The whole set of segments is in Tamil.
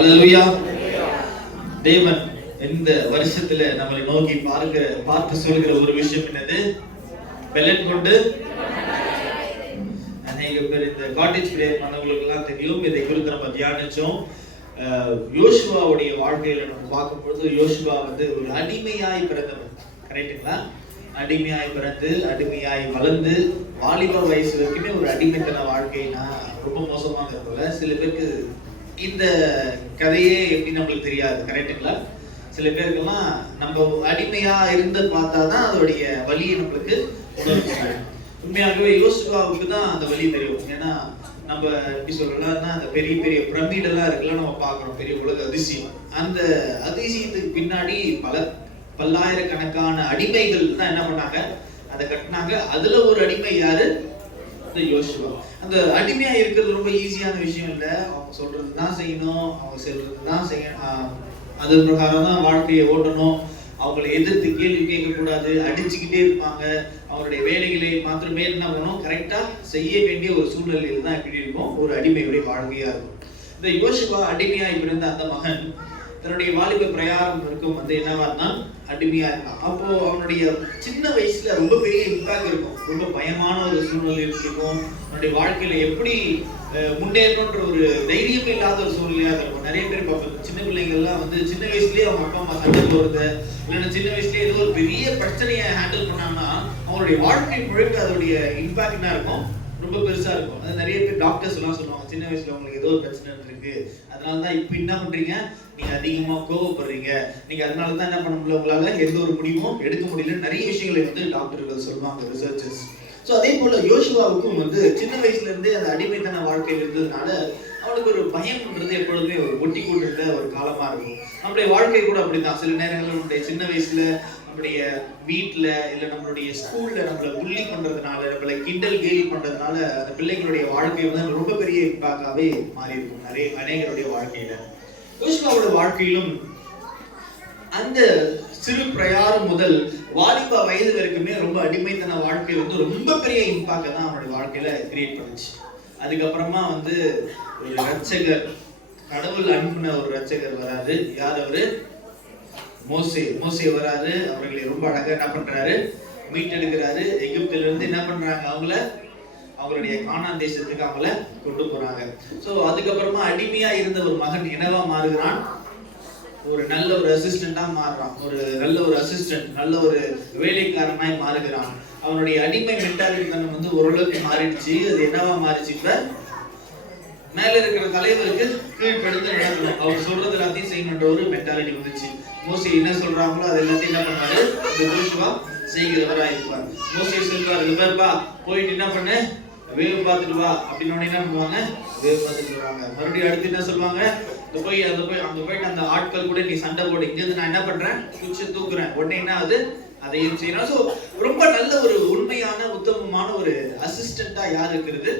அல்லேலூயா. தேவன் இந்த வருஷத்துல நம்மளை நோக்கி பார்த்து சொல்கிற ஒரு விஷயம் என்னது? பெலன் கொண்டு. அநேக பேர் இந்த காட்டேஜ் பிரேயர் பண்ணவங்களுக்கு எல்லாம் தெரியும். இதை குறித்து நம்ம தியானிச்சோம். யோசுவாவுடைய வாழ்க்கையில நம்ம பார்க்கும் பொழுது யோசுவா வந்து ஒரு அடிமையாய் பிறந்தவர். கரெக்டுங்களா? அடிமையாய் பிறந்து அடிமையாய் வளர்ந்து வாலிப வயசு வரைக்குமே ஒரு அடிமைத்தன வாழ்க்கைனா ரொம்ப மோசமாக இருப்பல. சில பேருக்கு இந்த கதையே எப்படி நம்மளுக்கு தெரியாது. கரெக்டுங்களா? சில பேருக்கெல்லாம் நம்ம அடிமையா இருந்து பார்த்தாதான் அதோடைய வலியை நம்மளுக்கு உணர்வு. உண்மையாகவே யோசுவாவுக்கு தான் அந்த வலி தெரியும். ஏன்னா நம்ம எப்படி சொல்லலாம்னா அந்த பெரிய பெரிய பிரமிடெல்லாம் இருக்குல்ல நம்ம பார்க்குறோம், பெரிய உலக அதிசயம். அந்த அதிசயத்துக்கு பின்னாடி பல்லாயிரக்கணக்கான அடிமைகள் தான் என்ன பண்ணாங்க, அதை கட்டினாங்க. அதுல ஒரு அடிமை யாரு? இந்த யோசுவா. அந்த அடிமையா இருக்கிறது ரொம்ப ஈஸியான விஷயம் இல்லை. அவங்க சொல்றது தான் செய்யணும், அவங்க சொல்றது தான் செய்யணும், அது பிரகாரம் தான் வாழ்க்கையை ஓட்டணும். அவங்களை எதிர்த்து கேள்வி கேட்கக்கூடாது, அடிச்சுக்கிட்டே இருப்பாங்க. அவங்களுடைய வேலைகளை மாத்திரமே என்ன பண்ணணும், கரெக்டா செய்ய வேண்டிய ஒரு சூழ்நிலையில் தான் எப்படி இருக்கும், ஒரு அடிமையுடைய வாழ்க்கையா இருக்கும். இந்த யோசுவா அடிமையாய் பிறந்த அந்த மகன் தன்னுடைய வாலிப பிரயாணம் இருக்கும் வந்து என்னவா இருந்தான், அடிமையா இருந்தான். அப்போ அவனுடைய சின்ன வயசுல ரொம்ப பெரிய இம்பாக்ட் இருக்கும். ரொம்ப பயமான ஒரு சூழ்நிலை இருக்கும். அவனுடைய வாழ்க்கையில எப்படி முன்னேறணுன்ற ஒரு தைரியமே இல்லாத ஒரு சூழ்நிலையா இருக்கும். நிறைய பேர் பார்ப்போம், சின்ன பிள்ளைங்கள்லாம் வந்து சின்ன வயசுலயே அவங்க அப்பா அம்மா சண்டை போறது, இல்லைன்னா சின்ன வயசுலயே ஏதோ ஒரு பெரிய பிரச்சனையை ஹேண்டில் பண்ணாங்கன்னா அவங்களுடைய வாழ்க்கை முழுக்க அதோடைய இம்பாக்ட் என்ன இருக்கும், ரொம்ப பெருசா இருக்கும். அது நிறைய பேர் டாக்டர்ஸ் எல்லாம் சொல்லுவாங்க, சின்ன வயசுல உங்களுக்கு ஏதோ ஒரு பிரச்சனை இருக்கு, அதனாலதான் இப்ப என்ன பண்றீங்க, நீங்க அதிகமா கோவப்படுறீங்க, நீங்க அதனாலதான் என்ன பண்ண முடியல, உங்களால எந்த ஒரு முடிவும் எடுக்க முடியல, நிறைய விஷயங்களை வந்து டாக்டர்கள் சொல்லுவாங்க, ரிசர்ச்சர்ஸ். ஸோ அதே போல யோசுவாவுக்கும் வந்து சின்ன வயசுல இருந்தே அந்த அடிமைத்தன வாழ்க்கையில் இருந்ததுனால அவனுக்கு ஒரு பயம்ன்றது எப்பொழுதுமே ஒரு ஒட்டி கொண்டிருந்த ஒரு காலமா இருக்கும். நம்மளுடைய வாழ்க்கை கூட அப்படிதான். சில நேரங்களில் நம்மளுடைய சின்ன வயசுல நம்மளுடைய வீட்டுல இல்ல நம்மளுடைய ஸ்கூல்ல நம்மளை புள்ளி பண்றதுனால, நம்மளை கிண்டல் கேலி பண்றதுனால அந்த பிள்ளைகளுடைய வாழ்க்கை வந்து ரொம்ப பெரிய இம்பாக்டாவே மாறி இருக்கும் அநேகருடைய வாழ்க்கையில. யோசுவாவோட வாழ்க்கையிலும் அந்த சிறு பிரயாணம் முதல் வாலிப வயது வரைக்குமே ரொம்ப அடிமைத்தன வாழ்க்கை வந்து ரொம்ப பெரிய இம்பாக்ட் தான் அவனுடைய வாழ்க்கையில கிரியேட் பண்ணுச்சு. அதுக்கப்புறமா வந்து ஒரு ரட்சகர், கடவுள் அனுப்பின ஒரு ரட்சகர் வராது. யார் அவரு? மோசே வராரு. அவர்களை ரொம்ப அழகா என்ன பண்றாரு, மீட்டெடுக்கிறாரு. எகிப்தில இருந்து என்ன பண்றாங்க, அவங்களுடைய கானான் தேசத்துக்கு அவங்கள கொண்டு போறாங்க. சோ அதுக்கப்புறமா அடிமையா இருந்த ஒரு மகன் என்னவா மாறுகிறான், ஒரு நல்ல ஒரு அசிஸ்டண்டா மாறுறான். ஒரு நல்ல ஒரு அசிஸ்டன்ட், நல்ல ஒரு வேலைக்காரனாய் மாறுகிறான். அவனுடைய அடிமை மென்டாலிட்டி வந்து ஓரளவுக்கு மாறிடுச்சு. அது என்னவா மாறிச்சு, இப்ப மேல இருக்கிற தலைவருக்கு கீழ்படுத்து நடக்கணும், அவர் சொல்றது எல்லாத்தையும் செய்யணுன்ற ஒரு மென்டாலிட்டி வந்துச்சு. மோசே என்ன சொல்றாங்களோ அது எல்லாத்தையும் என்ன பண்ணாரு, யோசுவா செய்கிறவரா இருப்பார். மோசே சொல்றாரு, இவர்பா போயிட்டு என்ன பண்ணு, வேவு பார்த்துட்டு வா அப்படின்னு என்ன பண்ணுவாங்க, வேவு பார்த்துட்டு வருவாங்க. மறுபடியும் அடுத்து என்ன சொல்லுவாங்க, அங்க போயிட்டு அந்த ஆட்கள் கூட நீ சண்டை போடு, இங்க இருந்து நான் என்ன பண்றேன், குச்சி தூக்குறேன், உடனே என்ன ஆகுது, அதையும் செய்யணும். ஸோ ரொம்ப நல்ல ஒரு உண்மையான உத்தமமான ஒரு அசிஸ்டண்டா யார் இருக்கிறது,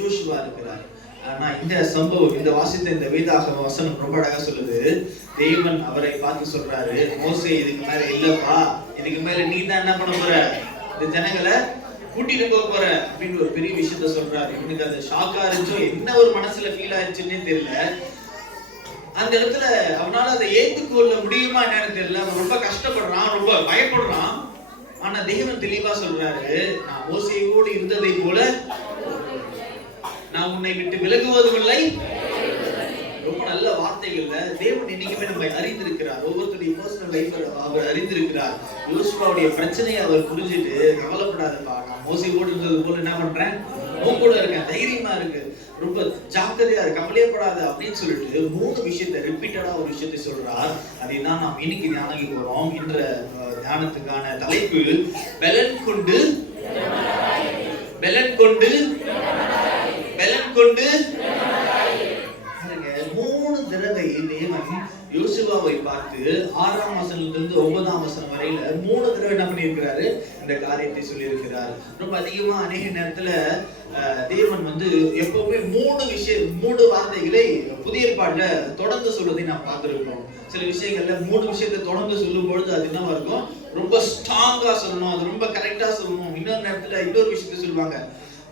யோசுவா இருக்கிறார். ஆனா இந்த சம்பவம், இந்த வாசித்த இந்த வேதாகம வசனம் ரொம்ப அழகா சொல்லுது. தேவன் அவரை பார்த்து சொல்றாரு, மோசே இதுக்கு மேல இல்லப்பா, இதுக்கு மேல நீ தான் என்ன பண்ண போற, இந்த ஜனங்களை கூட்டிட்டு போக போற அப்படின்னு ஒரு பெரிய விஷயத்த சொல்றாரு. இவனுக்கு அது ஷாக்கா இருந்துச்சோ, என்ன ஒரு மனசுல ஃபீல் ஆயிடுச்சுன்னே தெரியல. அந்த இடத்துல அவனால அதை ஏற்றுக்கொள்ள முடியுமா என்னன்னு தெரியல. அவன் ரொம்ப கஷ்டப்படுறான், ரொம்ப பயப்படுறான். ஆனா தேவன் தெளிவா சொல்றாரு, நான் மோசேயோடு இருந்ததை போல நான் உன்னை விட்டு விலகுவதும் இல்லை. ரொம்ப நல்ல வார்த்தைகள்ல தேவன் இன்னைக்குமே நம்மை அறிந்திருக்கிறார். ஒவ்வொருத்தருடைய பர்சனல் லைஃப் அவர் அறிந்திருக்கிறார். யோசுவாவுடைய பிரச்சனையை அவர் புரிஞ்சுட்டு, கவலைப்படாதப்பா, நான் மோசேயோடு இருந்தது போல என்ன பண்றேன், உன் கூட இருக்கேன், தைரியமா இருக்கு, ரொம்ப ஜாக்கிரதையா இருக்கு, கவலையப்படாத அப்படின்னு சொல்லிட்டு 3 விஷயத்தை ரிப்பீட்டடா ஒரு விஷயத்தை சொல்றார். அதை தான் நாம் இன்னைக்கு தியானிக்க போறோம். இன்ற தியானத்துக்கான தலைப்பு பலன் கொண்டு 3 தடவை தேவன் யோசுவாவை பார்த்து 6ஆம் வசனத்திலிருந்து 9ஆம் வசனம் வரையில 3 தடவை என்ன பண்ணியிருக்கிறாரு, இந்த காரியத்தை சொல்லி இருக்கிறார். ரொம்ப அதிகமா அநேக நேரத்துல தேவன் வந்து எப்பவுமே 3 வார்த்தைகளை புதிய ஏற்பாட்டுல தொடர்ந்து சொல்வதை நாம் பார்த்திருக்கிறோம். சில விஷயங்கள்ல 3 விஷயத்தை தொடர்ந்து சொல்லும் பொழுது அது என்னவா இருக்கும், ரொம்ப ஸ்ட்ராங்கா சொல்லணும், அது ரொம்ப கரெக்டா சொல்லணும். இன்னொரு நேரத்துல இன்னொரு விஷயத்த சொல்லுவாங்க,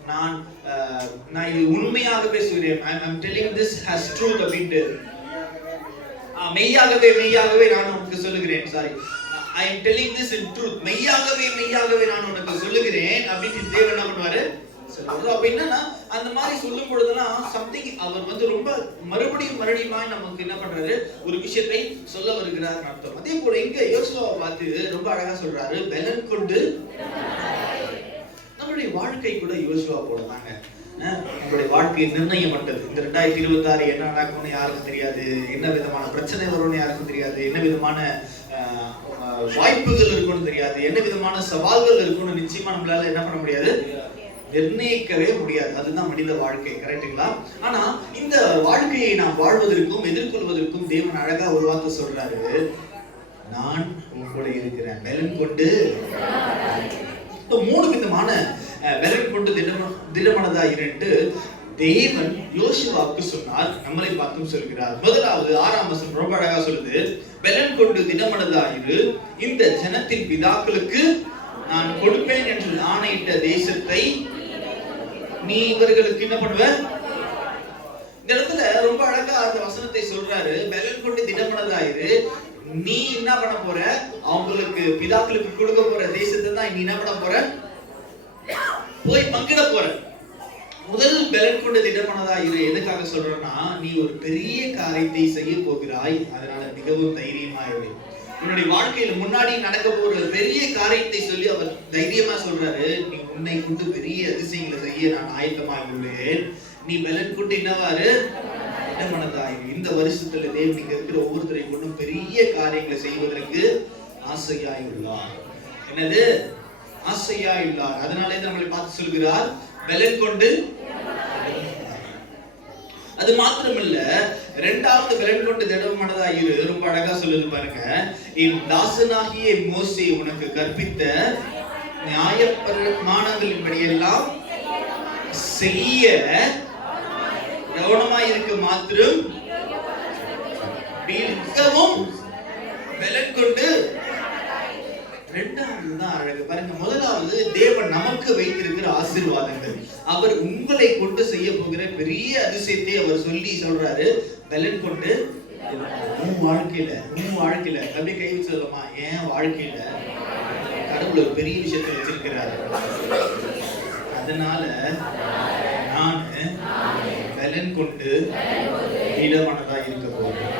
நான் இது உண்மையாகவே சொல்கிறேன். I'm telling this as truth அப்படின்ட்டு. மெய்யாகவே நான் உனக்கு சொல்லுகிறேன். Sorry, I am telling this in truth. மெய்யாகவே நான் உனக்கு சொல்லுகிறேன் அப்படின்னு தேவன் என்ன பண்ணுவாரு சொல்றாரு. அப்படின்னா அந்த மாதிரி சொல்லும் பொழுதுலாம் சம்திங் அவர் வந்து ரொம்ப மறுபடியும் நமக்கு என்ன பண்றாரு, ஒரு விஷயத்தை சொல்ல வருகிறார் அர்த்தம். அதே போல இங்க யோசுவாவை பார்த்து ரொம்ப அழகா சொல்றாரு, பலன் கொண்டு. நம்மளுடைய வாழ்க்கை கூட யோசுவா போல தாங்க. நம்மளுடைய வாழ்க்கையை நிர்ணயம் பண்றது. இந்த 2026 என்ன நடக்கும்னு யாருக்கும் தெரியாது, என்ன விதமான பிரச்சனை வரும்னு யாருக்கும் தெரியாது, என்ன விதமான வாய்ப்புகள் இருக்கும்னு தெரியாது, என்ன விதமான சவால்கள் இருக்கும்னு நிச்சயமா நம்மளால என்ன பண்ண முடியாது, நிர்ணயிக்கவே முடியாது. அதுதான் மனித வாழ்க்கை, கரெக்டுங்களா? ஆனா இந்த வாழ்க்கையை நாம் வாழ்வதற்கும் எதிர்கொள்வதற்கும் தேவன் அழகா ஒரு வார்த்தை சொல்றாரு, நான் உங்களோட இருக்கிறேன், பலன் கொண்டு. மூணு விதமான பலன் கொண்டு திடமனதா இருந்து தேவன் யோசுவாவுக்கு சொன்னார், நம்மளை பார்த்தும் சொல்கிறார். முதலாவது 6ஆம் வசனம் ரொம்ப அழகா சொல்லுது, பலன் கொண்டு திடமனதாயிரு, இந்த ஜனத்தின் பிதாக்களுக்கு நான் கொடுப்பேன் என்று ஆணையிட்ட தேசத்தை நீ இவர்களுக்கு என்ன பண்ணுவ. இந்த இடத்துல ரொம்ப அழகா அந்த வசனத்தை சொல்றாரு, பலன் கொண்டு திடமனதாயிரு, நீ என்ன பண்ண போற, அவங்களுக்கு பிதாக்களுக்கு கொடுக்க போற தேசத்தை தான் நீ என்ன பண்ண போற, போய் பங்கிட போற. முதல் பலன் கொண்டு திடமனதாயிரு எதுக்காக சொல்றேன்னா, நீ ஒரு பெரிய காரியத்தை செய்ய போகிறாய், அதனால மிகவும் தைரியமா இரு. உன்னுடைய வாழ்க்கையில முன்னாடி நடக்க போற பெரிய காரியத்தை சொல்லி அவர் தைரியமா சொல்றாரு, நீ உன்னை கொண்டு பெரிய அதிசயங்களை செய்ய நான் ஆயத்தமாக உள்ளேன், நீ பலன் கொண்டு என்னவாரு திடமனதாயிரு. இந்த வருஷத்துல தேவன் இங்க இருக்கிற ஒவ்வொருத்தரை கொண்டும் பெரிய காரியங்களை செய்வதற்கு ஆசையாய் உள்ளார். என்னது ஆசையாய் உள்ளார். அதனாலே நம்மளை பார்த்து சொல்கிறார், பலன் கொண்டு. அது மாத்திரமல்ல, இரண்டாவது பலன் கொண்டு திடமனதாயிரு ரொம்ப அழகா சொல்லுது பாருங்க, என் தாசனாகிய மோசே உனக்கு கற்பித்த நியாயப்பிரமாணங்களின்படி எல்லாம் செய்ய கவனமாய் இருக்க மாத்திரம் மிகவும் பலன் கொண்டு. இரண்டாவது தான் அழகு பாருங்க. முதலாவது தேவன் நமக்கு வைத்திருக்கிற ஆசீர்வாதங்கள், அவர் உங்களை கொண்டு செய்ய போகிற பெரிய அதிசயத்தை அவர் சொல்லி சொல்றாரு, பலன் கொண்டு. உன் வாழ்க்கையில அப்படியே கை சொல்லலாமா, என் வாழ்க்கையில கடவுள் ஒரு பெரிய விஷயத்தை வச்சிருக்கிறாரு, அதனால நான் பலன் கொண்டு திடமனதா இருக்க போறேன்.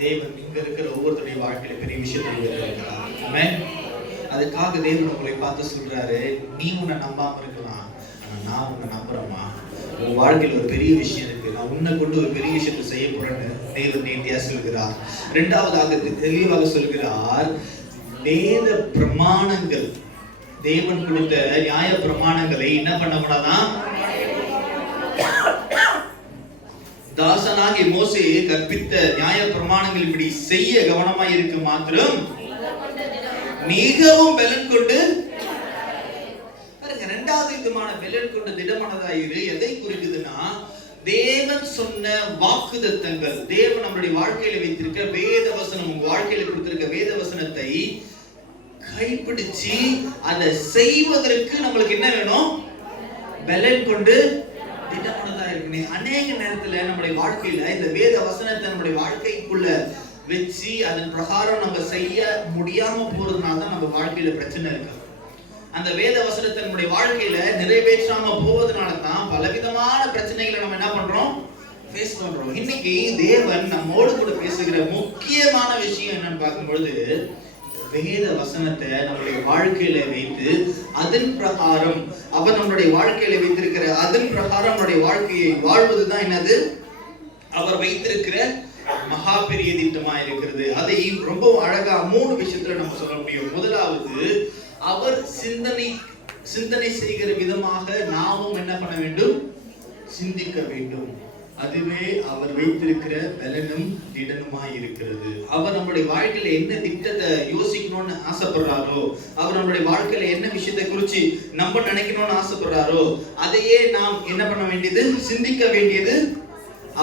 தேவன் இங்க இருக்கிற ஒவ்வொருத்தருடைய வாழ்க்கையில பெரிய விஷயத்தை இருக்கிறார். ஆமென். அதுக்காக தேவன் உங்களை பார்த்து சொல்றாரு, நீ உன்னை நம்பாம இருக்கலாம், ஆனா நான் உன்னை நம்புறேமா, உன் வாழ்க்கையில ஒரு பெரிய விஷயம் இருக்கு, நான் உன்னை கொண்டு ஒரு பெரிய விஷயத்தை செய்ய போறேன்னு தேவன் நேர்த்தியா சொல்கிறார். இரண்டாவதாக தெளிவாக சொல்கிறார், வேத பிரமாணங்கள், தேவன் கொடுத்த நியாய பிரமாணங்களை என்ன பண்ண கூடாதான், தாசனாகிய மோசே கற்பித்த நியாய பிரமாணங்கள் இப்படி செய்ய கவனமாய் இருக்க மாத்திரம் மிகவும் பலன் கொண்டு. இரண்டாவது விதமான பலன் கொண்டு திடமனதாயிரு எதை குறிக்குதுன்னா, தேவன் சொன்ன வாக்குத்தத்தங்கள், தேவன் நம்மளுடைய வாழ்க்கையில வைத்திருக்க வேத வசனம், உங்க வாழ்க்கையில கொடுத்திருக்க வேத வசனத்தை கைப்பிடிச்சு அதை செய்வதற்கு நம்மளுக்கு என்ன வேணும், பலன் கொண்டு திடமனதா இருக்கு. அநேக நேரத்துல நம்முடைய வாழ்க்கையில இந்த வேத வசனத்தை நம்முடைய வாழ்க்கைக்குள்ள வச்சு அதன் பிரகாரம் நம்ம செய்ய முடியாம போறதுனால தான் நம்ம வாழ்க்கையில பிரச்சனை இருக்கு. அந்த வேத வசனத்தை நம்முடைய வாழ்க்கையில நிறைவேற்றாம போவதனால தான் பலவிதமான பிரச்சனைகளை நம்ம என்ன பண்றோம், ஃபேஸ் பண்றோம். இன்னைக்கு தேவன் நம்மோடு கூட பேசுகிற முக்கியமான விஷயம் என்னன்னு பார்க்கும்பொழுது, வேத வசனத்தை நம்முடைய வாழ்க்கையில வைத்து அதன் பிரகாரம் அவர் நம்முடைய வாழ்க்கையில வைத்திருக்கிற அதன் பிரகாரம் நம்முடைய வாழ்க்கையை வாழ்வதுதான் என்னது, அவர் வைத்திருக்கிற மகா பெரிய திட்டமா இருக்கிறது. அதை ரொம்ப அழகா 3 விஷயத்துல நம்ம சொல்ல முடியும். முதலாவது, அவர் சிந்தனை செய்கிற விதமாக நாமும் என்ன பண்ண வேண்டும், சிந்திக்க வேண்டும். அதுவே அவர் வைத்திருக்கிற பலனும் திடனுமாய் இருக்கிறது. அவர் நம்முடைய வாழ்க்கையில என்ன திட்டத்தை யோசிக்கணும்னு ஆசைப்படுறாரோ, அவர் நம்முடைய வாழ்க்கையில என்ன விஷயத்தை குறிச்சு நம்ம நினைக்கணும்னு ஆசைப்படுறாரோ, அதையே நாம் என்ன பண்ண வேண்டியது, சிந்திக்க வேண்டியது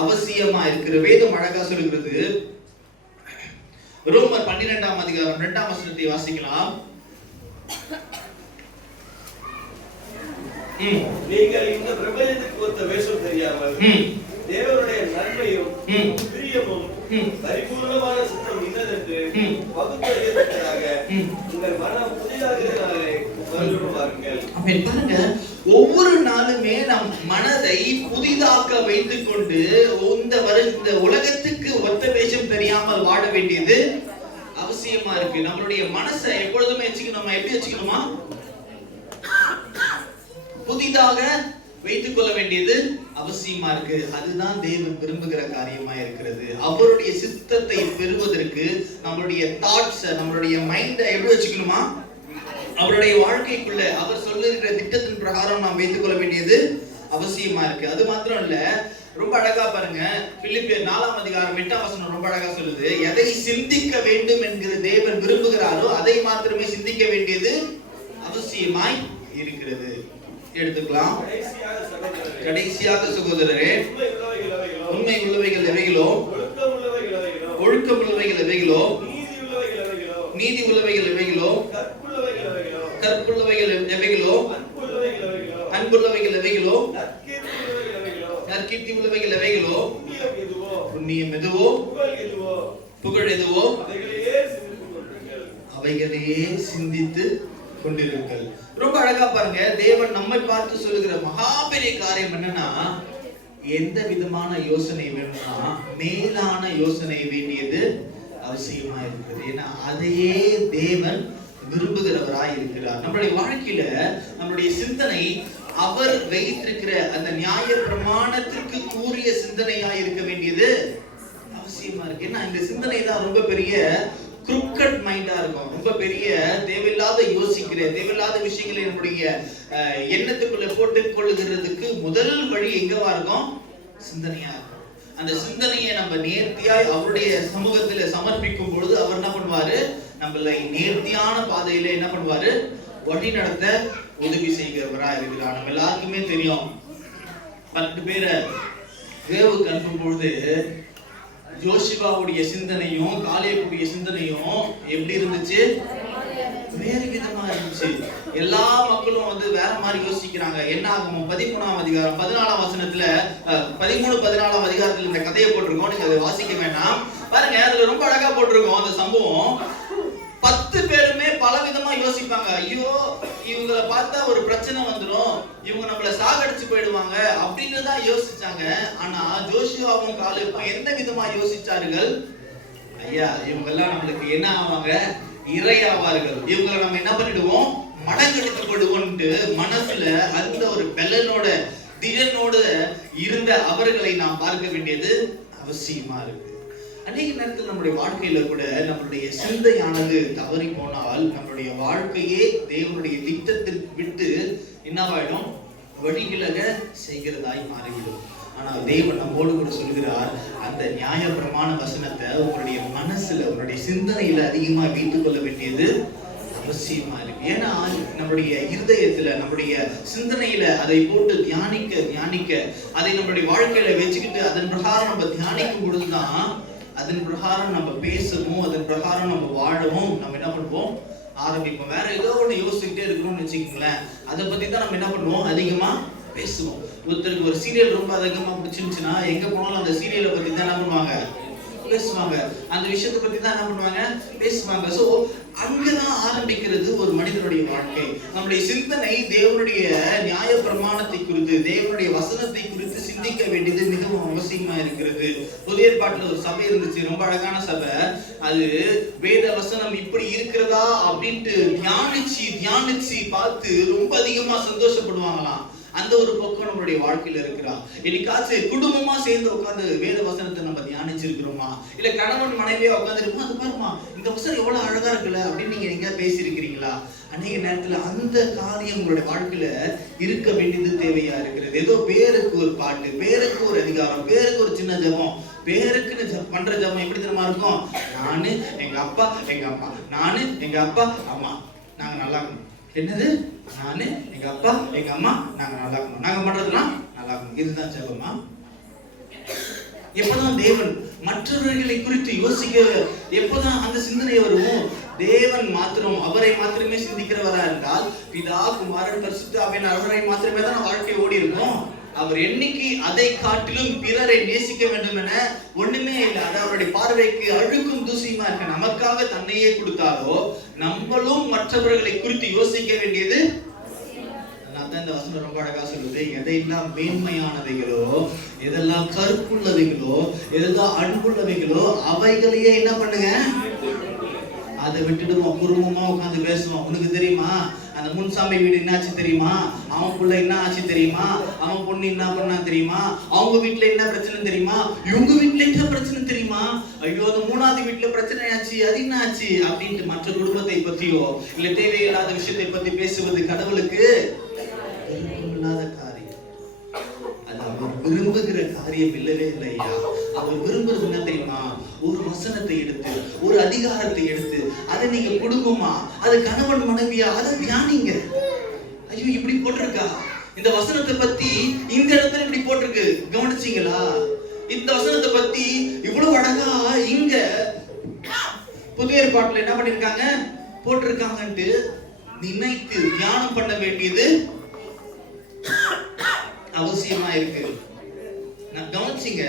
அவசியமா இருக்கிற வேதம் அழகா சொல்கிறது. ரோமர் 12ஆம் அதிகாரம் 2ஆம் வசனத்தை வாசிக்கலாம். நீங்கள் இந்த பிரபஞ்சத்துக்கு ஒத்த வேஷம் தெரியாமல் தேவனுடைய நன்மையும் பிரியமும் பரிபூர்ணமான சித்தம் இன்னதென்று பகுத்தறியத்தக்கதாக உங்கள் மனம் புதிதாகிறதுனாலே மறுரூபமாகுங்கள். பாருங்க, ஒவ்வொரு நாளுமே நம் மனதை புதிதாக்க வைத்துக் கொண்டு இந்த உலகத்துக்கு ஒத்த வேஷம் தெரியாமல் வாழ வேண்டியது அவசியமா இருக்கு. நம்மளுடைய மனசை எப்பொழுதுமே வச்சுக்கணுமா? எப்படி வச்சுக்கணுமா? புதிதாக வைத்துக் கொள்ள வேண்டியது அவசியமா இருக்கு. அதுதான் தேவன் விரும்புகிற காரியமா இருக்கிறது. அவருடைய சித்தத்தை பெறுவதற்கு நம்மளுடைய தாட்ஸ், நம்மளுடைய மைண்டை எப்படி வச்சுக்கணுமா? அவருடைய வாழ்க்கைக்குள்ள அவர் சொல்லுகிற திட்டத்தின் பிரகாரம் நாம் வைத்துக் கொள்ள வேண்டியது அவசியமா இருக்கு. அது மாத்திரம் இல்ல, ரொம்ப அழகா பாருங்க, பிலிப்பியர் 4ஆம் அதிகாரம் 8ஆம் வசனம் ரொம்ப அழகா சொல்லுது, எதை சிந்திக்க வேண்டும் என்கிற தேவன் விரும்புகிறாரோ அதை மாத்திரமே சிந்திக்க வேண்டியது அவசியமாய் இருக்கிறது. எடுத்துக்கலாம். கடைசியாக சகோதரரே, உண்மை உள்ளவைகள் எவைகளோ, ஒழுக்கம் உள்ளவைகள் எவைகளோ, நீதி உள்ளவைகள் எவைகளோ, கற்புள்ளவைகள் எவைகளோ, அன்புள்ளவைகள் எவைகளோ, நற்கீர்த்தி உள்ளவைகள் எவைகளோ, புண்ணியம் எதுவோ, புகழ் எதுவோ, அவைகளையே சிந்தித்து கொண்டிருங்கள். ரொம்ப அழகா பாருங்க, தேவன் நம்மை பார்த்து சொல்லுகிற மகா பெரிய காரியம் என்னன்னா, எந்த விதமான யோசனை வேணும்னா மேலான யோசனை வேண்டியது அவசியமா இருக்கிறது. ஏன்னா அதையே தேவன் விரும்புகிறவராய் இருக்கிறார். நம்மளுடைய வாழ்க்கையில நம்மளுடைய சிந்தனை அவர் வைத்திருக்கிற அந்த நியாய பிரமாணத்திற்கு கூறிய சிந்தனையாய் இருக்க வேண்டியது அவசியமா இருக்கு. ஏன்னா இந்த சிந்தனை தான் ரொம்ப பெரிய குருக்கட் மைண்டா இருக்கும். ரொம்ப பெரிய தேவையில்லாத யோசிக்கிற தேவையில்லாத விஷயங்களை நம்முடைய எண்ணத்துக்குள்ள போட்டுக் கொள்ளுகிறதுக்கு முதல் வழி எங்கவா இருக்கும்? சிந்தனையா இருக்கும். அந்த சிந்தனையை நம்ம நேர்த்தியாய் அவருடைய சமூகத்துல சமர்ப்பிக்கும் பொழுது அவர் என்ன பண்ணுவாரு? நம்மளை நேர்த்தியான பாதையில என்ன பண்ணுவாரு? வழி நடத்த உதவி செய்கிறவரா இருக்கிறார். நம்ம எல்லாருக்குமே தெரியும், 10 பேரை வேவுக்கு அனுப்பும் பொழுது யோசுவாவுடைய சிந்தனையும் காலேபுடைய சிந்தனையும் எப்படி இருந்துச்சு? வேறு விதமா இருந்துச்சு. எல்லா மக்களும் வேற மாதிரி யோசிக்கிறாங்க. என்ன ஆகும்? 13ஆம் அதிகாரம் 14ஆம் வசனத்துல 13-14ஆம் அதிகாரத்துல இந்த கதையை போட்டிருக்கோம். நீங்க அதை வாசிக்க வேண்டாம். பாருங்க, அதுல ரொம்ப அழகா போட்டிருக்கோம் அந்த சம்பவம். 10 பேருமே பல விதமா யோசிப்பாங்க. ஐயோ, இவங்களை பார்த்தா ஒரு பிரச்சனை வந்துடும், இவங்க நம்மள சாகடிச்சு போயிடுவாங்க அப்படின்னு தான் யோசிச்சாங்க. ஆனா ஜோஷுவாவும் காலேபும் எந்த விதமா யோசிச்சார்கள்? ஐயா, இவங்க எல்லாம் நம்மளுக்கு என்ன ஆவாங்க? இரையாவார்கள். இவங்களை நம்ம என்ன பண்ணிடுவோம்? மடங்கெடுக்கப்படுவோம்ட்டு மனசுல அந்த ஒரு பெலனோட திடனோட இருந்த அவர்களை நாம் பார்க்க வேண்டியது அவசியமா இருக்கு. அநேக நேரத்தில் நம்முடைய வாழ்க்கையில கூட நம்மளுடைய சிந்தையானது தவறி போனால் நம்மளுடைய வாழ்க்கையே தேவனுடைய திட்டத்தில் விட்டு என்னவாயிடும்? வழிவிலக செய்கிறதாய் மாறிவிடும். ஆனால் தேவன் நம்மோடு கூட சொல்கிறார், அந்த நியாய பிரமாண வசனத்தை உங்களுடைய மனசுல உங்களுடைய சிந்தனையில அதிகமா வைத்துக் கொள்ள வேண்டியது அவசியமா இருக்கு. ஏன்னா நம்முடைய இருதயத்துல நம்முடைய சிந்தனையில அதை போட்டு தியானிக்க அதை நம்மளுடைய வாழ்க்கையில வச்சுக்கிட்டு அதன் பிரகாரம் நம்ம தியானிக்கும் பொழுதுதான் அதன் பிரகாரம் நம்ம பேசவும் அதன் பிரகாரம் நம்ம வாழவும் நம்ம என்ன பண்ணுவோம்? ஆரம்பிப்போம். வேற ஏதோ ஒண்ணு யோசிச்சுக்கிட்டே இருக்கிறோம்னு வச்சுக்கோங்களேன், அதை பத்தி தான் நம்ம என்ன பண்ணுவோம்? அதிகமா பேசுவோம். ஒருத்தருக்கு ஒரு சீரியல் ரொம்ப அதிகமா பிடிச்சிருந்துச்சுன்னா எங்க போனாலும் அந்த சீரியலை பத்தி தான் என்ன பண்ணுவாங்க? பேசுவாங்க. அந்த விஷயத்தை பத்தி தான் என்ன பண்ணுவாங்க? பேசுவாங்க. சோ அங்கதான் ஆரம்பிக்கிறது ஒரு மனிதனுடைய வாழ்க்கை. நம்முடைய சிந்தனை தேவனுடைய நியாய பிரமாணத்தை குறித்து தேவனுடைய வசனத்தை குறித்து சிந்திக்க வேண்டியது மிகவும் அவசியமா இருக்கிறது. புதிய ஏற்பாட்டுல ஒரு சபை இருந்துச்சு, ரொம்ப அழகான சபை. அது வேத வசனம் இப்படி இருக்கிறதா அப்படின்ட்டு தியானிச்சு பார்த்து ரொம்ப அதிகமா சந்தோஷப்படுவாங்களாம். அந்த ஒரு பக்கம் நம்மளுடைய வாழ்க்கையில இருக்கிறா. என்னைக்காச்சும் குடும்பமா சேர்ந்து உட்காந்து வேத வசனத்தை நம்ம தியானிச்சிருக்கிறோமா? இல்ல கணவன் மனைவியா உட்காந்து இருக்கோம், அது பாருமா இந்த வசனம் எவ்வளவு அழகா இருக்குல்ல அப்படின்னு நீங்க எங்க பேசி இருக்கிறீங்களா? அநேக நேரத்துல அந்த காரியம் உங்களுடைய வாழ்க்கையில இருக்க வேண்டியது தேவையா இருக்கிறது. ஏதோ பேருக்கு ஒரு பாட்டு, பேருக்கு ஒரு அதிகாரம், பேருக்கு ஒரு சின்ன ஜபம், பேருக்குன்னு பண்ற ஜபம் எப்படி தெரியுமா இருக்கும்? நானு எங்க அப்பா எங்க அம்மா, நானு எங்க அப்பா அம்மா நாங்க நல்லா இருக்கணும். என்னது? நானு எங்க அப்பா எங்க அம்மா நாங்க நல்லா இருக்கணும், நாங்க பண்றதுலாம் நல்லா இருக்கணும். இதுதான் ஜெபமா? எப்பதான் தேவன் மற்றவர்களை குறித்து யோசிக்க எப்பதான் அந்த சிந்தனை வரும்? தேவன் மாத்திரம் அவரை மாத்திரமே சிந்திக்கிறவரா இருந்தால் பிதா குமாரன் பரிசுத்த ஆவியானவர் அவரை மாத்திரமே தான் வாழ்க்கை ஓடி இருக்கும். அவர் என்னைக்கு அதை காட்டிலும் பிறரை நேசிக்க வேண்டும் என ஒண்ணுமே இல்லை, அது அவருடைய பார்வைக்கு அழுக்கும் தூசியுமா இருக்க நமக்காக தன்னையே கொடுத்தாரோ நம்மளும் மற்றவர்களை குறித்து யோசிக்க வேண்டியது. அதான் இந்த வசனம் ரொம்ப அழகா சொல்லுது, எதையெல்லாம் மேன்மையானவைகளோ, எதெல்லாம் கருப்புள்ளவைகளோ, எதெல்லாம் அன்புள்ளவைகளோ அவைகளையே என்ன பண்ணுங்க, அதை விட்டுடுவோம். குடும்பமா உட்காந்து பேசுவோம். உனக்கு தெரியுமா அந்த முன்சாமி வீடு என்னாச்சு தெரியுமா, அவன் புள்ள என்ன ஆச்சு தெரியுமா, அவன் பொண்ணு என்ன பண்ணா தெரியுமா, அவங்க வீட்டுல என்ன பிரச்சனை தெரியுமா, இவங்க வீட்டுல என்ன பிரச்சனை தெரியுமா, ஐயோ அந்த மூணாவது வீட்டுல பிரச்சனை ஆச்சு, அது என்ன ஆச்சு அப்படின்ட்டு மற்ற குடும்பத்தை பத்தியோ இல்ல தேவையில்லாத விஷயத்தை பத்தி பேசுவது கடவுளுக்கு விருப்பமில்லாத காரியம். அது அவர் விரும்புகிற காரியம் இல்லவே இல்லையா. அவர் விரும்புறது என்ன தெரியுமா, ஒரு வசனத்தை எடுத்து ஒரு அதிகாரத்தை எடுத்து அதை நீங்க குடும்பமா, அது கணவன் மனைவியா அதை தியானிங்க. ஐயோ இப்படி போட்டிருக்கா, இந்த வசனத்தை பத்தி இந்த இடத்துல இப்படி போட்டிருக்கு கவனிச்சீங்களா, இந்த வசனத்தை பத்தி இவ்வளவு அழகா இங்க புதிய ஏற்பாட்டுல என்ன பண்ணிருக்காங்க போட்டிருக்காங்கன்ட்டு நினைத்து தியானம் பண்ண வேண்டியது அவசியமா இருக்கு. கவனிச்சிங்க,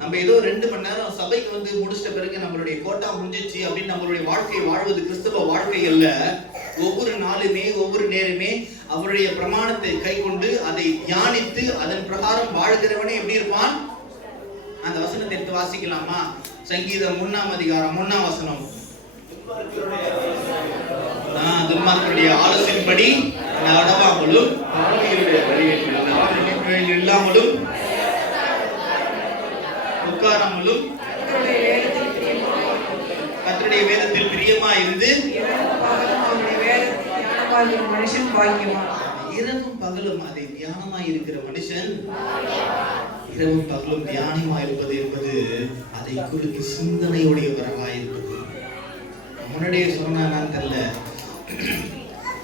நம்ம ஏதோ 2 மணி நேரம் சபைக்கு வந்து முடிச்சிட்ட பிறகு நம்மளுடைய கோட்டா முடிஞ்சிச்சு அப்படின்னு நம்மளுடைய வாழ்க்கையை வாழ்வது கிறிஸ்தவ வாழ்க்கை அல்ல. ஒவ்வொரு நாளுமே ஒவ்வொரு நேரமே அவருடைய பிரமாணத்தை கை கொண்டு அதை தியானித்து அதன் பிரகாரம் வாழ்கிறவனே எப்படி இருப்பான். அந்த வசனத்தை எடுத்து வாசிக்கலாமா? சங்கீதம் 1ஆம் அதிகாரம் 1ஆம் வசனம். துன்மார்க்கருடைய ஆலோசனைப்படி நடவாமலும் இல்லாமலும் உட்காராமலும் கர்த்தருடைய வேதத்தில் பிரியமா இருந்து மனுஷன் பாக்கியவான். இரவும் பகலும் அதை தியானமாய் இருக்கிற மனுஷன், இரவும் பகலும் தியானமாய் இருப்பது என்பது அதை குறித்து சிந்தனையுடையவராய் இருப்பது. முன்னாடியே சொன்னான்னு தெரியல,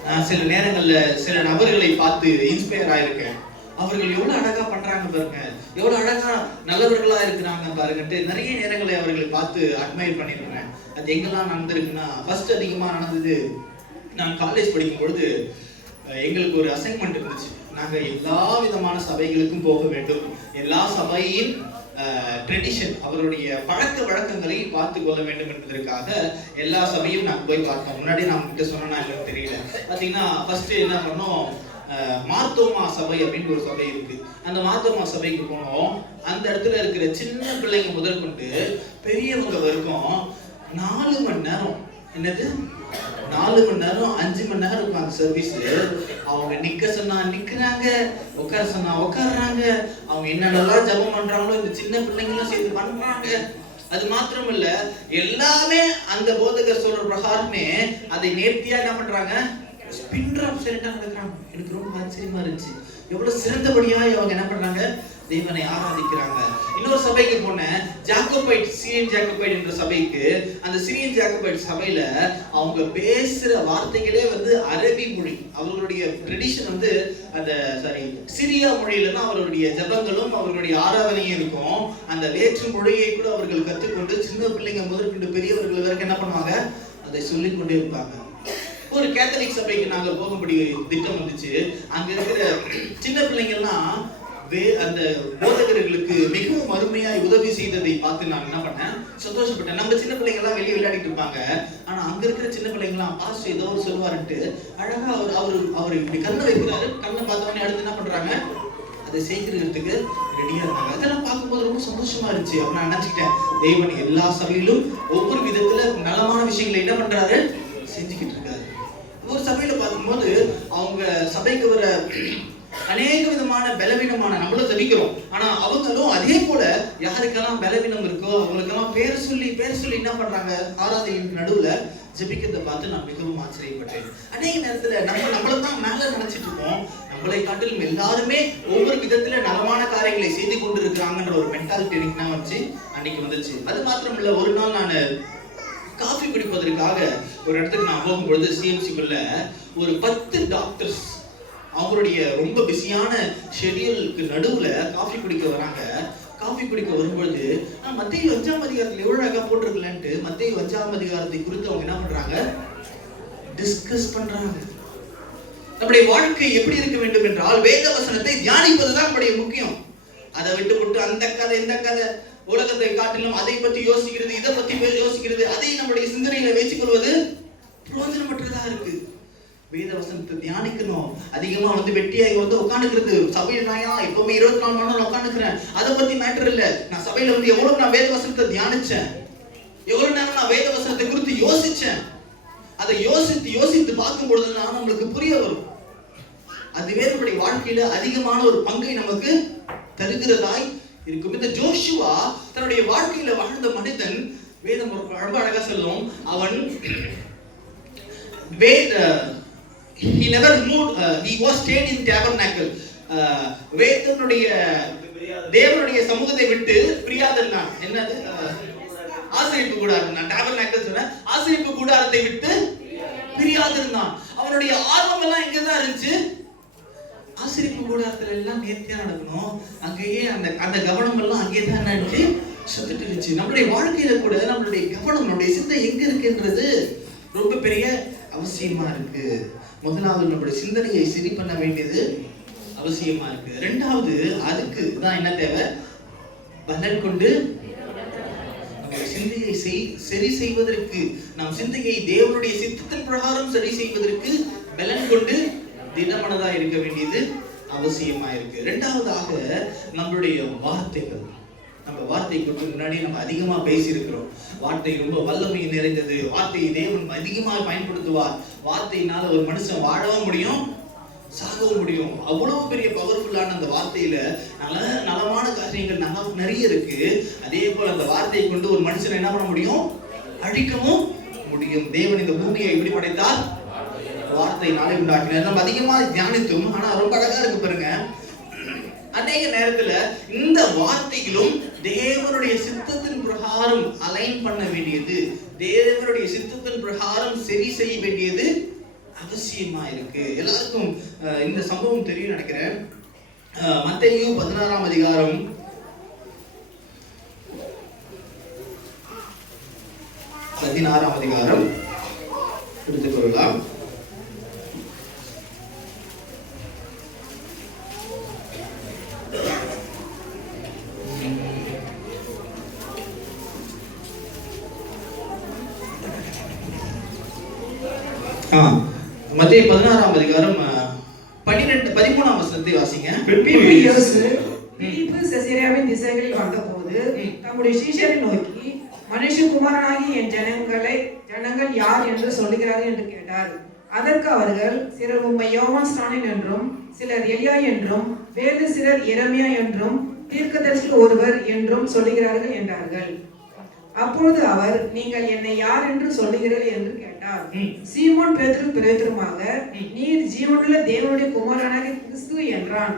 நான் சில நேரங்கள்ல சில நபர்களை பார்த்து இன்ஸ்பயர் ஆயிருக்கேன். அவர்கள் எவ்வளவு அழகா பண்றாங்க பாருங்க, எவ்வளவு அழகா நல்லவர்களா இருக்கிறாங்க பாருங்கட்டு நிறைய நேரங்களை அவர்களை பார்த்து அட்மையர் பண்ணிருக்கேன். அது எங்கெல்லாம் நடந்திருக்குன்னா, ஃபர்ஸ்ட் அதிகமா நடந்தது நான் காலேஜ் படிக்கும் பொழுது எங்களுக்கு ஒரு அசைன்மெண்ட் இருந்துச்சு. நாங்க எல்லா விதமான சபைகளுக்கும் போக வேண்டும், எல்லா சபையின் ட்ரெடிஷன் அவருடைய பழக்க வழக்கங்களை பார்த்து கொள்ள வேண்டும் என்பதற்காக எல்லா சபையும் நாங்கள் போய் பார்த்தோம். முன்னாடி நான் கிட்ட சொன்னா எனக்கு தெரியல. பார்த்தீங்கன்னா ஃபர்ஸ்ட் என்ன பண்ணோம், மார்த்தோமா சபை அப்படின்னு ஒரு சபை இருக்கு. அந்த மார்த்தோமா சபைக்கு போனோம். அந்த இடத்துல இருக்கிற சின்ன பிள்ளைங்க முதல் கொண்டு பெரியவங்க வரைக்கும் 4 மணி நேரம், என்னது 4 மணி நேரம் 5 மணி நேரம் இருக்கும் அந்த சர்வீஸ். அவங்க நிக்க சொன்னா நிக்கிறாங்க, உட்கார சொன்னா உட்கார்றாங்க. அவங்க என்னென்னலாம் ஜபம் பண்றாங்களோ இந்த சின்ன பிள்ளைங்களும் சேர்த்து பண்றாங்க. அது மாத்திரம் இல்ல, எல்லாமே அந்த போதகர் சொல்ற பிரகாரமே அதை நேர்த்தியா என்ன பண்றாங்க, ஸ்பின் டிராப் சென்டா நடக்கிறாங்க. எனக்கு ரொம்ப ஆச்சரியமா இருந்துச்சு, எவ்வளவு சிறந்தபடியா அவங்க என்ன பண்றாங்க, தேவனை ஆராதிக்கிறாங்க. இன்னொரு சபைக்கு போனேன், ஜாக்கோபைட், சிரியன் ஜாக்கோபைட் என்ற சபைக்கு. அந்த சிரியன் ஜாக்கோபைட் சபையில அவங்க பேசுற வார்த்தைகளே வந்து அரபி மொழி. அவர்களுடைய ட்ரெடிஷன் வந்து அந்த சிரியா மொழியில தான் அவர்களுடைய ஜபங்களும் அவர்களுடைய ஆராதனையும் இருக்கும். அந்த வேற்று மொழியை கூட அவர்கள் கற்றுக்கொண்டு சின்ன பிள்ளைங்க முதற்கொண்டு பெரியவர்கள் வரைக்கும் என்ன பண்ணுவாங்க, அதை சொல்லிக் கொண்டே இருப்பாங்க. ஒரு கேத்தலிக் சபைக்கு நாங்க போகும்படி திட்டம் வந்துச்சு. அங்க இருக்கிற சின்ன பிள்ளைங்கள்லாம் அந்த போதகர்களுக்கு மிகவும் அருமையாய் உதவி செய்ததை பார்த்து நான் என்ன பண்ணேன், சந்தோஷப்பட்டேன். நம்ம சின்ன பிள்ளைங்க எல்லாம் வெளியே விளையாடிட்டு இருப்பாங்க, ஆனா அங்க இருக்கிற சின்ன பிள்ளைங்கலாம் பாஸ்டர் ஏதோ ஒரு சொல்லுவாருன்ட்டு அழகா அவர் இப்படி கண்ணை வைக்கிறாரு. கண்ணை பார்த்தவொடனே அடுத்து என்ன பண்றாங்க, அதை செய்கிறதுக்கு ரெடியா இருந்தாங்க. அதெல்லாம் பார்க்கும்போது ரொம்ப சந்தோஷமா இருந்துச்சு. அப்ப நான் நினைச்சுக்கிட்டேன், தேவன் எல்லா சபையிலும் ஒவ்வொரு விதத்துல நலமான விஷயங்களை என்ன பண்றாரு, செஞ்சுக்கிட்டு இருக்காரு. ஒரு சபையில பார்க்கும்போது அவங்க சபைக்கு வர அநேக விதமான பலவீனமான, நம்மளும் ஜபிக்கிறோம், ஆனா அவங்களும் அதே போல யாருக்கெல்லாம் பலவீனம் இருக்கோ அவங்களுக்கெல்லாம் பேர் சொல்லி என்ன பண்றாங்க, ஆராதனைக்கு நடுவுல ஜபிக்கிறத பார்த்து நான் மிகவும் ஆச்சரியப்பட்டேன். அநேக நேரத்துல நம்மளை தான் மேல நினைச்சிட்டு இருக்கோம், நம்மளை காட்டிலும் எல்லாருமே ஒவ்வொரு விதத்துல நலமான காரியங்களை செய்து கொண்டு இருக்கிறாங்கன்ற ஒரு மென்டாலிட்டி எனக்கு வச்சு அன்னைக்கு வந்துச்சு. அது மாத்திரம் இல்ல, ஒரு நாள் நான் காஃபி குடிப்பதற்காக ஒரு இடத்துக்கு நான் போகும்பொழுது சிஎம்சிக்குள்ள ஒரு 10 டாக்டர்ஸ் அவங்களுடைய ரொம்ப பிஸியான ஷெட்யூலுக்கு நடுவுல காஃபி குடிக்க வராங்க. காஃபி குடிக்க வரும்பொழுது மத்தேயு 5ஆம் அதிகாரத்துல எவ்வளவு அழகா போட்டிருக்கலன்ட்டு மத்தேயு 5ஆம் அதிகாரத்தை குறித்து அவங்க என்ன பண்றாங்க, டிஸ்கஸ் பண்றாங்க. நம்முடைய வாழ்க்கை எப்படி இருக்க வேண்டும் என்றால் வேத வசனத்தை தியானிப்பதுதான் நம்முடைய முக்கியம். அதை விட்டுவிட்டு அந்த கதை இந்த கதை உலகத்தை காட்டிலும் அதை பத்தி யோசிக்கிறது, இதை பத்தி யோசிக்கிறது, அதை நம்முடைய சிந்தனையில வச்சுக் கொள்வது பிரயோஜனமற்றதா இருக்கு. வேத வசனத்தை தியானிக்கணும். அதிகமா வெட்டியாய் உட்காந்துக்கிறது சபையில நான் எப்பவுமே 24 மணி நேரம் உட்காந்துக்கிறேன், அதை பத்தி மேட்டர் இல்ல. நான் சபையில எவ்வளவு நான் வேத வசனத்தை தியானிச்சேன், எவ்வளவு நேரம் நான் வேத வசனத்தை குறித்து யோசிச்சேன், அதை யோசித்து பார்க்கும் பொழுதுதான் நம்மளுக்கு புரிய வரும். அதுவே நம்முடைய வாழ்க்கையில அதிகமான ஒரு பங்கை நமக்கு தருகிறதாய் இருக்கும். இந்த ஜோஷுவா தன்னுடைய வாழ்க்கையில வாழ்ந்த மனிதன் வேதம் ரொம்ப அழகா சொல்லும். அவன் he never moved, he was stayed in tabernacle. தேவனுடைய சமூகத்தை விட்டு பிரியாதிருந்தான். என்னது? ஆசரிப்பு கூடாரம். tabernacle சொன்ன ஆசரிப்பு கூடாரத்தை விட்டு பிரியாதிருந்தான். அவனுடைய ஆர்வம் எல்லாம் எங்கதான் இருந்துச்சு? ஆசரிப்பு கூடாரத்துல எல்லாம் நேர்த்தியா நடக்கணும். அங்கேயே அந்த கவனம் எல்லாம் அங்கேயே தான் இருந்துச்சு, சுத்திட்டு இருந்துச்சு. நம்மளுடைய வாழ்க்கையில கூட நம்மளுடைய கவனம், நம்மளுடைய சிந்தை எங்க இருக்குன்றது ரொம்ப பெரிய அவசியமா இருக்கு. முதலாவது நம்மளுடைய சிந்தனையை சரி பண்ண வேண்டியது அவசியமா இருக்கு. இரண்டாவது அதுக்கு தான் என்ன தேவை? பலன் கொண்டு நம்முடைய சிந்தையை சரி செய்வதற்கு, நம் சிந்தையை தேவனுடைய சித்தத்தின் பிரகாரம் சரி செய்வதற்கு பலன் கொண்டு திடமனதா இருக்க வேண்டியது அவசியமா இருக்கு. இரண்டாவதாக நம்மளுடைய வார்த்தைகள். நம்ம வார்த்தை குறித்து முன்னாடி நம்ம அதிகமா பேசி இருக்கிறோம். வார்த்தை ரொம்ப வல்லமை நிறைந்தது. வார்த்தையை தேவன் அதிகமாக பயன்படுத்துவார். வார்த்தையினால ஒரு மனுஷன் வாழவும் முடியும், சாகவும் முடியும். அவ்வளவு பெரிய பவர்ஃபுல்லான அந்த வார்த்தையில நலமான காரியங்கள் நிறைய இருக்கு. அதே போல அந்த வார்த்தையை கொண்டு ஒரு மனுஷனை என்ன பண்ண முடியும்? அழிக்கவும் முடியும். தேவன் இந்த பூமியை எப்படி படைத்தார்? வார்த்தையினாலே உண்டாக்கினார். நம்ம அதிகமா தியானித்தோம். ஆனா ரொம்ப அழகா இருக்கு பாருங்க. அநேக நேரத்துல இந்த வார்த்தைகளும் தேவனுடைய சித்தத்தின் பிரகாரம் அலைன் பண்ண வேண்டியது, தேவனுடைய சித்தத்தின் பிரகாரம் சரி செய்ய வேண்டியது அவசியமா இருக்கு. எல்லாருக்கும் இந்த சம்பவம் தெரியும் நினைக்கிறேன். மத்தேயு 16ஆம் அதிகாரம் 16ஆம் அதிகாரம் எடுத்துக் கொள்ளலாம். மத்தேயு 16ஆம் அதிகாரம் 13ஆம் வசனத்தை வாசிங்க. பிலிப்பு செசரியாவின் திசைகளில் வந்தபோது தம்முடைய சீஷரை நோக்கி, மனுஷகுமாரனாகி என் ஜனங்கள் யார் என்று சொல்லுகிறார்கள் என்று கேட்டார். அதற்கு அவர்கள், சிலர் உம்மை யோவான் ஸ்நானன் என்றும், சிலர் எலியா என்றும், வேறு சிலர் எரேமியா என்றும், தீர்க்கதரிசியில் ஒருவர் என்றும் சொல்லுகிறார்கள் என்றார்கள். அப்பொழுது அவர், நீங்கள் என்னை யார் என்று சொல்லுகிறீர்கள் என்று கேட்டார். சீமோன் பேதுரு பிரதியுத்தரமாக, நீர் ஜீவனுள்ள தேவனுடைய குமாரனாகிய கிறிஸ்து என்றான்.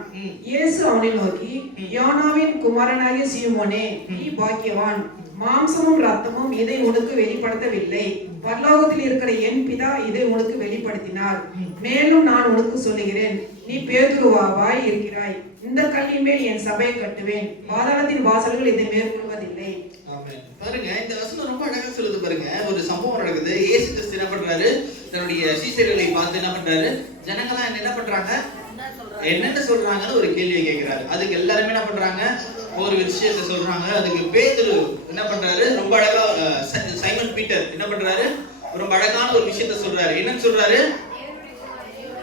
இயேசு அவனை நோக்கி, யோனாவின் குமாரனாகிய சீமோனே, நீ பாக்கியவான். மாம்சமும் ரத்தமும் இதை உனக்கு வெளிப்படுத்தவில்லை, பரலோகத்தில் இருக்கிற என் பிதா இதை உனக்கு வெளிப்படுத்தினார். மேலும் நான் உனக்கு சொல்லுகிறேன், நீ பேதுருவாய் இருக்கிறாய். இந்த கல்லின் மேல் என் சபையை கட்டுவேன், பாதாளத்தின் வாசல்கள் இதை மேற்கொள்வதில்லை. பாருங்க, இந்த வசனம் ரொம்ப அழகா சொல்லுது பாருங்க. ஒரு சம்பவம் நடக்குது. இயேசு கிறிஸ்து என்ன பண்றாரு? தன்னுடைய சீஷர்களை பார்த்து என்ன பண்றாரு? ஜனங்களா என்ன பண்றாங்க, என்னென்ன சொல்றாங்கன்னு ஒரு கேள்வியை கேட்கிறாரு. அதுக்கு எல்லாருமே என்ன பண்றாங்க? ஒரு விஷயத்தை சொல்றாங்க. அதுக்கு பேதுரு என்ன பண்றாரு? ரொம்ப அழகா சைமன் பீட்டர் என்ன பண்றாரு? ரொம்ப அழகான ஒரு விஷயத்தை சொல்றாரு. என்னன்னு சொல்றாரு?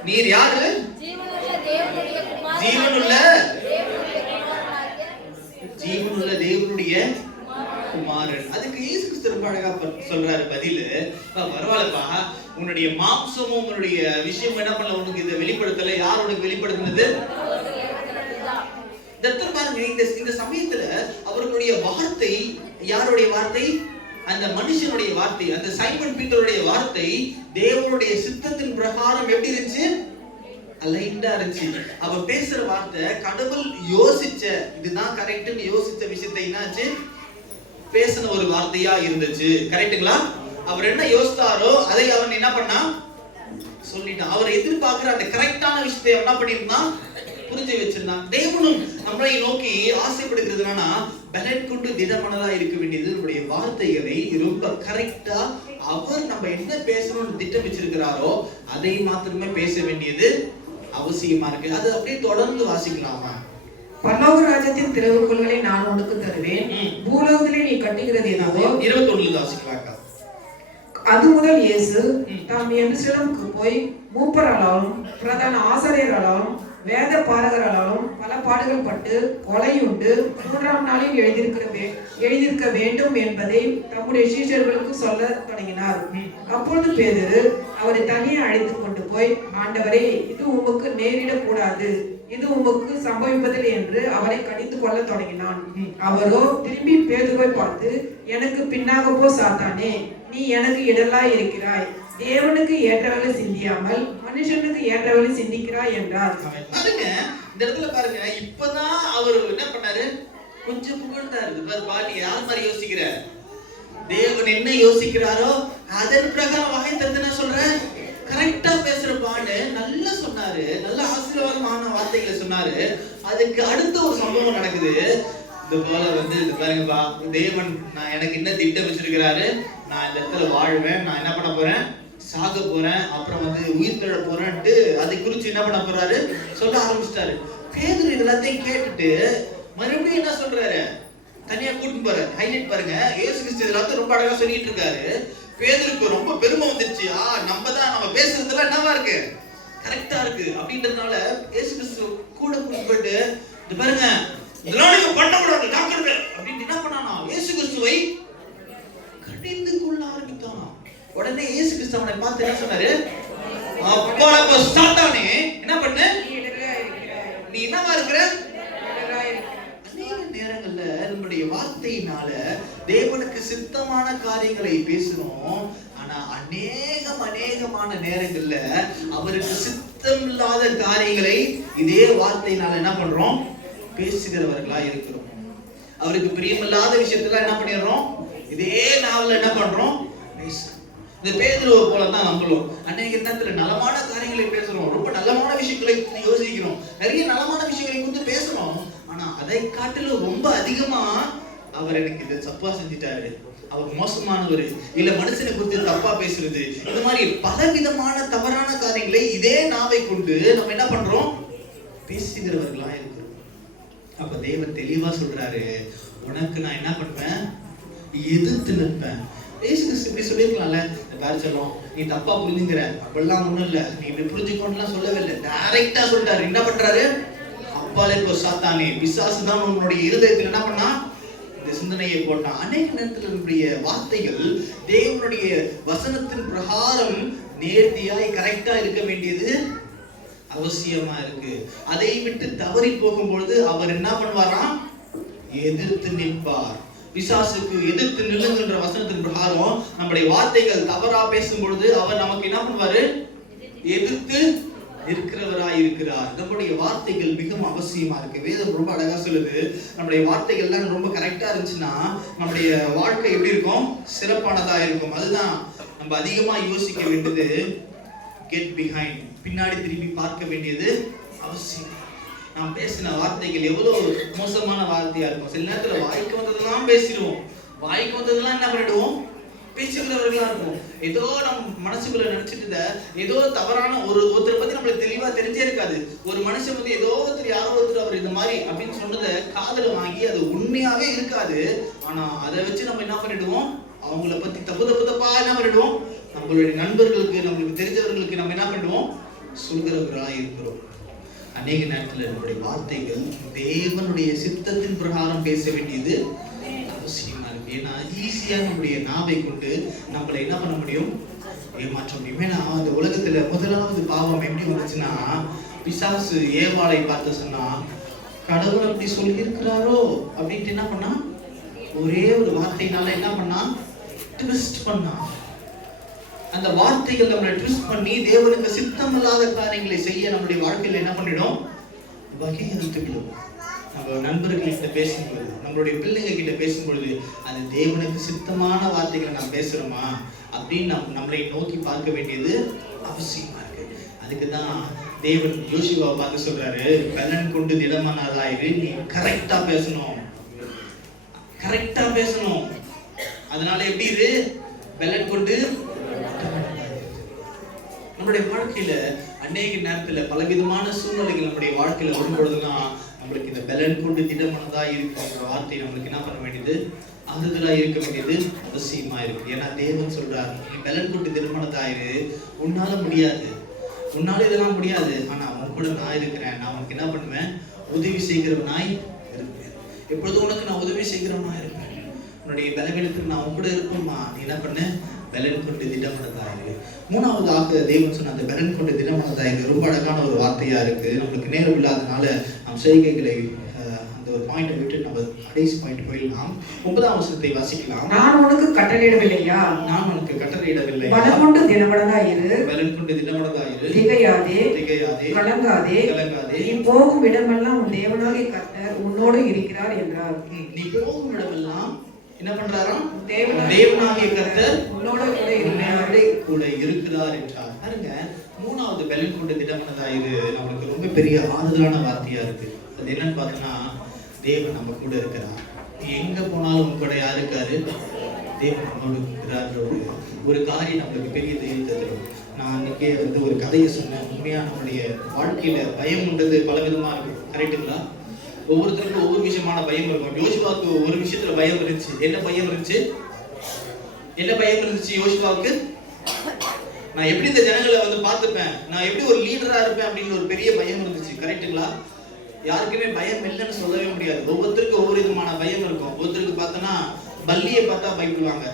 நீர் யாரு? ஜீவனுள்ள தேவனுடைய குமாரன். அதுக்கு இயேசு கிறிஸ்து ரொம்ப அழகா சொல்றாரு பதிலு, பரவாயில்லப்பா, உன்னுடைய மாம்சமும் உன்னுடைய விஷயம் என்ன பண்ணல, உனக்கு இதை வெளிப்படுத்தல. யார் உனக்கு வெளிப்படுத்தினது? பாருங்க, இந்த சமயத்துல அவர்களுடைய வார்த்தை யாருடைய வார்த்தை? அந்த மனுஷனுடைய வார்த்தை, அந்த சைமன் பீட்டருடைய வார்த்தை தேவனுடைய சித்தத்தின் பிரகாரம் எப்படி இருந்துச்சு? அலைண்டா இருந்துச்சு. அவ பேசுற வார்த்தை கடவுள் யோசிச்ச, இதுதான் கரெக்ட்னு யோசிச்ச விஷயத்தை என்னாச்சு? பேசின ஒரு வார்த்தையா இருந்துச்சு. கரெக்ட்டுங்களா? அவர் என்ன யோசித்தாரோ அதை அவன் என்ன பண்ணா? சொல்லிட்டான். அவர் எதிர்பார்க்கிற அந்த கரெக்டான விஷயத்தை என்ன பண்ணிருந்தான்? புரிஞ்சு வச்சிருந்தான். தேவனும் நம்மளை நோக்கி ஆசைப்படுகிறதுனா பலன் கொண்டு திடமனதா இருக்க வேண்டியது. நம்முடைய வார்த்தைகளை ரொம்ப கரெக்டா அவர் நம்ம என்ன பேசணும்னு திட்டம் வச்சிருக்கிறாரோ அதை மாத்திரமே பேச வேண்டியது அவசியமா இருக்கு. அது அப்படியே தொடர்ந்து வாசிக்கலாமா? பரலோக ராஜ்யத்தின் திறவுகோல்களை நான் உனக்கு தருவேன், பூலோகத்திலே நீ கட்டுகிறது என்னவோ. 21 வாசிக்கலாக்கா. அது முதல் இயேசு தாம் எருசலேமுக்கு போய் மூப்பராலும் பிரதான ஆசாரியராலும் வேத பாரகராலும் பல பாடுகள் பட்டு கொலையுண்டு 3ஆம் நாளில் எழுதியிருக்க வேண்டும் என்பதை தம்முடைய சீஷர்களுக்கு சொல்ல தொடங்கினார். அப்பொழுது பேதுரு அவரை தனியே அழைத்து கொண்டு போய், ஆண்டவரே, இது உமக்கு நேரிடக்கூடாது, இது உமக்கு சம்பவிப்பதில்லை என்று அவரை கடிந்து கொள்ள தொடங்கினான். அவரோ திரும்பி பேதுருவை பார்த்து, எனக்கு பின்னாக போ சாத்தானே, நீ எனக்கு இடலாய் இருக்கிறாய், தேவனுக்கு ஏற்றவளை சிந்தியாமல் மனுஷனுக்கு ஏற்றவளை சிந்திக்கிறாய் என்றார். பாருங்க, இந்த இடத்துல பாருங்க, இப்பதான் அவர் என்ன பண்ணாரு, கொஞ்சம் புகழ்ந்தாரு. பாருங்க, யார் மாதிரி யோசிக்கிற, தேவன் என்ன யோசிக்கிறாரோ அதன் பிரகாரம் வாயை திறந்து நான் சொல்றேன், கரெக்டா பேசுறப்பான்னு நல்லா சொன்னாரு. நல்ல ஆசீர்வாதமான வார்த்தைகளை சொன்னாரு. அதுக்கு அடுத்த ஒரு சம்பவம் நடக்குது. இது போல இது பாருங்கப்பா, தேவன் நான் எனக்கு என்ன திட்டம் வச்சிருக்கிறாரு, நான் இந்த இடத்துல வாழ்வேன், நான் என்ன பண்ண போறேன், சாக போறேன், அப்புறம் உயிர் தழ போறேன்ட்டு அதை குறிச்சு என்ன பண்ண போறாரு சொல்ல ஆரம்பிச்சிட்டாரு. பேதுரு எல்லாத்தையும் கேட்டுட்டு மறுபடியும் என்ன சொல்றாரு, தனியா கூட்டு போறாரு. ஹைலைட் பாருங்க, இயேசு கிறிஸ்து எல்லாத்தையும் ரொம்ப அழகா சொல்லிட்டு இருக்காரு. பேதுருக்கு ரொம்ப பெருமை வந்துருச்சு. நம்ம பேசுறதுல என்னவா இருக்கு, கரெக்டா இருக்கு அப்படின்றதுனால இயேசு கிறிஸ்து கூட கூட்டு போயிட்டு, இது பாருங்க, இதெல்லாம் நீங்க பண்ணக்கூடாது, டாக்டர் அப்படின்னு என்ன பண்ணானா, இயேசு கிறிஸ்துவை கடிந்து கொள்ள ஆரம்பித்தானா. உடனே இயேசு கிறிஸ்து அவனை பார்த்து என்ன சொன்னாரு, அப்பா சாத்தானே, என்ன பண்ண, நீ என்னவா இருக்கிற. அநேக நேரங்கள்ல நம்முடைய வார்த்தையினால தேவனுக்கு சித்தமான காரியங்களை பேசுறோம். ஆனா அநேகமான நேரங்கள்ல அவருக்கு சித்தம் இல்லாத காரியங்களை இதே வார்த்தையினால என்ன பண்றோம், பேசுகிறவர்களா இருக்கிறோம். அவருக்கு பிரியமில்லாத விஷயத்துல என்ன பண்ணிடுறோம், இதே நாவல என்ன பண்றோம், பேசுறோம். இந்த பேதுருவை போலதான் நம்மளும் அநேக நேரத்துல நலமான காரியங்களை பேசுறோம், ரொம்ப நலமான விஷயங்களை யோசிக்கிறோம், நிறைய நலமான விஷயங்களை குறித்து பேசுறோம். ஆனா அதை காட்டிலும் ரொம்ப அதிகமா அவர் எனக்கு இது தப்பா செஞ்சிட்டாரு, அவர் மோசமானவர், இல்ல மனுஷனை குறித்து தப்பா பேசுறது, இந்த மாதிரி பலவிதமான தவறான காரியங்களை இதே நாவை கொண்டு நம்ம என்ன பண்றோம், பேசுகிறவர்களா இருக்கிறோம். அப்ப தேவன் தெளிவா சொல்றாரு, உனக்கு நான் என்ன பண்ணுவேன், எதிர்த்து நிற்பேன். இயேசு கிறிஸ்து இப்படி சொல்லியிருக்கலாம்ல, பாரு சொல்லும், நீ தப்பா புரிஞ்சுங்கிற, அப்படிலாம் ஒண்ணும் இல்ல, நீ இப்படி புரிஞ்சுக்கோன்னு சொல்லவே இல்லை, டைரக்டா சொல்லிட்டாரு. என்ன பண்றாரு, அப்பாலே போ சாத்தானே, பிசாசு தான் உன்னுடைய இருதயத்தில் என்ன பண்ணா, இந்த சிந்தனையை போட்டான். அநேக நேரத்தில் நம்முடைய வார்த்தைகள் தேவனுடைய வசனத்தின் பிரகாரம் நேர்த்தியாய் கரெக்டா இருக்க வேண்டியது அவசியமா இருக்கு. அதை விட்டு தவறி போகும்பொழுது அவர் என்ன பண்ணுவாராம், எதிர்த்து நிற்பார். பிசாசுக்கு எதிர்த்து நில்லுங்கன்ற வசனத்தின் பிரகாரம் நம்முடைய வார்த்தைகள் தவறா பேசும் பொழுது அவர் நமக்கு என்ன பண்ணுவாரு, எதிர்த்து இருக்கிறவராய் இருக்கிறார். நம்முடைய வார்த்தைகள் மிகவும் அவசியமா இருக்கு. வேதம் ரொம்ப அழகா சொல்லுது, நம்முடைய வார்த்தைகள்லாம் ரொம்ப கரெக்டா இருந்துச்சுன்னா நம்முடைய வாழ்க்கை எப்படி இருக்கும், சிறப்பானதா இருக்கும். அதுதான் நம்ம அதிகமா யோசிக்க வேண்டியது. கெட் பிஹைண்ட், பின்னாடி திரும்பி பார்க்க வேண்டியது அவசியம். நாம் பேசின வார்த்தைகள் எவ்வளவு மோசமான வார்த்தையா இருக்கும். சில நேரத்துல வாய்க்கு வந்ததெல்லாம் பேசிடுவோம், வாய்க்கு வந்ததெல்லாம் என்ன பண்ணிடுவோம், பேசுகிறவர்களா இருக்கும். ஏதோ நம்ம மனசுக்குள்ள நினைச்சிட்டு ஏதோ தவறான ஒருத்தரை பத்தி நம்மளுக்கு தெளிவா தெரிஞ்சே இருக்காது. ஒரு மனுஷன் ஏதோ ஒருத்தர் யாரோ ஒருத்தர் அவர் இந்த மாதிரி அப்படின்னு சொன்னதை காதல வாங்கி அது உண்மையாவே இருக்காது. ஆனா அதை வச்சு நம்ம என்ன பண்ணிடுவோம், அவங்கள பத்தி தப்பா என்ன பண்ணிடுவோம், நம்மளுடைய நண்பர்களுக்கு நம்மளுக்கு தெரிஞ்சவர்களுக்கு நம்ம என்ன பண்ணிடுவோம், சொல்கிறவர்களா இருக்கிறோம். அநேக நேரத்தில் நம்முடைய வார்த்தைகள் தேவனுடைய சித்தத்தின் பிரகாரம் பேச வேண்டியது அவசியமா இருக்கு. ஏன்னா ஈஸியா நம்முடைய நாவை கொண்டு நம்மளை என்ன பண்ண முடியும், ஏமாற்ற முடியும். ஏன்னா அந்த உலகத்துல முதலாவது பாவம் எப்படி வந்துச்சுன்னா, பிசாசு ஏவாளை பார்த்து சொன்னா, கடவுள் அப்படி சொல்லி இருக்கிறாரோ அப்படின்ட்டு என்ன பண்ணா, ஒரே ஒரு வார்த்தையினால என்ன பண்ணா, ட்விஸ்ட் பண்ணா. அந்த வார்த்தைகள் நம்மளை ட்விஸ்ட் பண்ணி தேவனுக்கு சித்தம் இல்லாத காரியங்களை செய்ய நம்முடைய வாழ்க்கையில என்ன பண்ணிடும், வகையறுத்துவிடும். நம்ம நண்பர்கள்கிட்ட பேசும்பொழுது, நம்மளுடைய பிள்ளைங்க கிட்ட பேசும்பொழுது, அது தேவனுக்கு சித்தமான வார்த்தைகளை நாம் பேசுறோமா அப்படின்னு நம்மளை நோக்கி பார்க்க வேண்டியது அவசியமா இருக்கு. அதுக்குதான் தேவன் யோசுவாவை பார்த்து சொல்றாரு, பலன் கொண்டு திடமானதாயிரு. நீ கரெக்டா பேசணும், கரெக்டா பேசணும். அதனால எப்படி இரு? பலன் கொண்டு. நம்முடைய வாழ்க்கையில அநேக நேரத்துல பலவிதமான சூழ்நிலைகள் நம்முடைய வாழ்க்கையில வரும்பொழுதுதான் நம்மளுக்கு இந்த பலன் கொண்டு திடமானதா இருக்கிற வார்த்தை நம்மளுக்கு என்ன பண்ண வேண்டியது, ஆறுதலா இருக்க வேண்டியது அவசியமா இருக்கு. ஏன்னா தேவன் சொல்றாரு, நீ பலன் கொண்டு திடமானதாயிரு. உன்னால முடியாது, உன்னால இதெல்லாம் முடியாது, ஆனா உன் கூட நான் இருக்கிறேன். நான் உனக்கு என்ன பண்ணுவேன்? உதவி செய்கிறவனாய் இருப்பேன். எப்பொழுதும் உனக்கு நான் உதவி செய்கிறவனாய் இருப்பேன். உன்னுடைய பலவீனத்துக்கு நான் உன் கூட இருப்பேன்மா. நீ என்ன பண்ண? பலன் கொண்டு திடமானதாயிரு. மூணாவதாக தேவன் சொன்ன அந்த பலன் கொண்டு திடமானதாயிரு ரொம்ப அழகான ஒரு வார்த்தையா இருக்கு. நம்மளுக்கு நேரம் இல்லாதனால நம் செய்கைகளை அந்த ஒரு பாயிண்ட் விட்டு நம்ம கடைசி பாயிண்ட் போயிடலாம். 9ஆம் வசனத்தை வாசிக்கலாம். நான் உனக்கு கட்டளையிடவில்லையா? நான் உனக்கு கட்டளையிடவில்லை. பலன் கொண்டு திடமானதாயிரு. பலன் கொண்டு திடமானதாயிரு. திகையாதே, திகையாதே, கலங்காதே, கலங்காதே. நீ போகும் இடமெல்லாம் உன் தேவனாகிய கர்த்தர் உன்னோடு இருக்கிறார் என்றார். நீ போகும் இடமெல்லாம் என்ன பண்றாராம்? தேவனாகிய கர்த்தர் உன்னோடு கூட இருக்கிறார் என்றார். பாருங்க, மூணாவது பலன் கொண்டு திடமானதாயிரு நம்மளுக்கு ரொம்ப பெரிய ஆறுதலான வார்த்தையா இருக்கு. அது என்னன்னு பார்த்தோம்னா, தேவன் நம்ம கூட இருக்கிறார். நீ எங்க போனாலும் உங்க கூட யாரு இருக்காரு? தேவன் நம்மோடு இருக்கிறார். ஒரு காரியம் நம்மளுக்கு பெரிய தைரியத்தை தரும். நான் அன்னைக்கே ஒரு கதையை சொன்னேன். உண்மையா நம்மளுடைய வாழ்க்கையில பயம்ன்றது பலவிதமா இருக்கும். கரெக்டுங்களா? ஒவ்வொருத்தருக்கும் ஒவ்வொரு விஷயமான பயம் இருக்கும். யோசுவாவுக்கு ஒரு விஷயத்துல பயம் இருந்துச்சு. என்ன பயம் இருந்துச்சு? என்ன பயம் இருந்துச்சு யோசுவாவுக்கு? நான் எப்படி இந்த ஜனங்களை பார்த்துப்பேன், நான் எப்படி ஒரு லீடரா இருப்பேன் அப்படின்னு ஒரு பெரிய பயம் இருந்துச்சு. கரெக்டுங்களா? யாருக்குமே பயம் இல்லைன்னு சொல்லவே முடியாது. ஒவ்வொருத்தருக்கும் ஒவ்வொரு விதமான பயம் இருக்கும். ஒருத்தருக்கு பார்த்தோன்னா பல்லியை பார்த்தா பயப்படுவாங்க,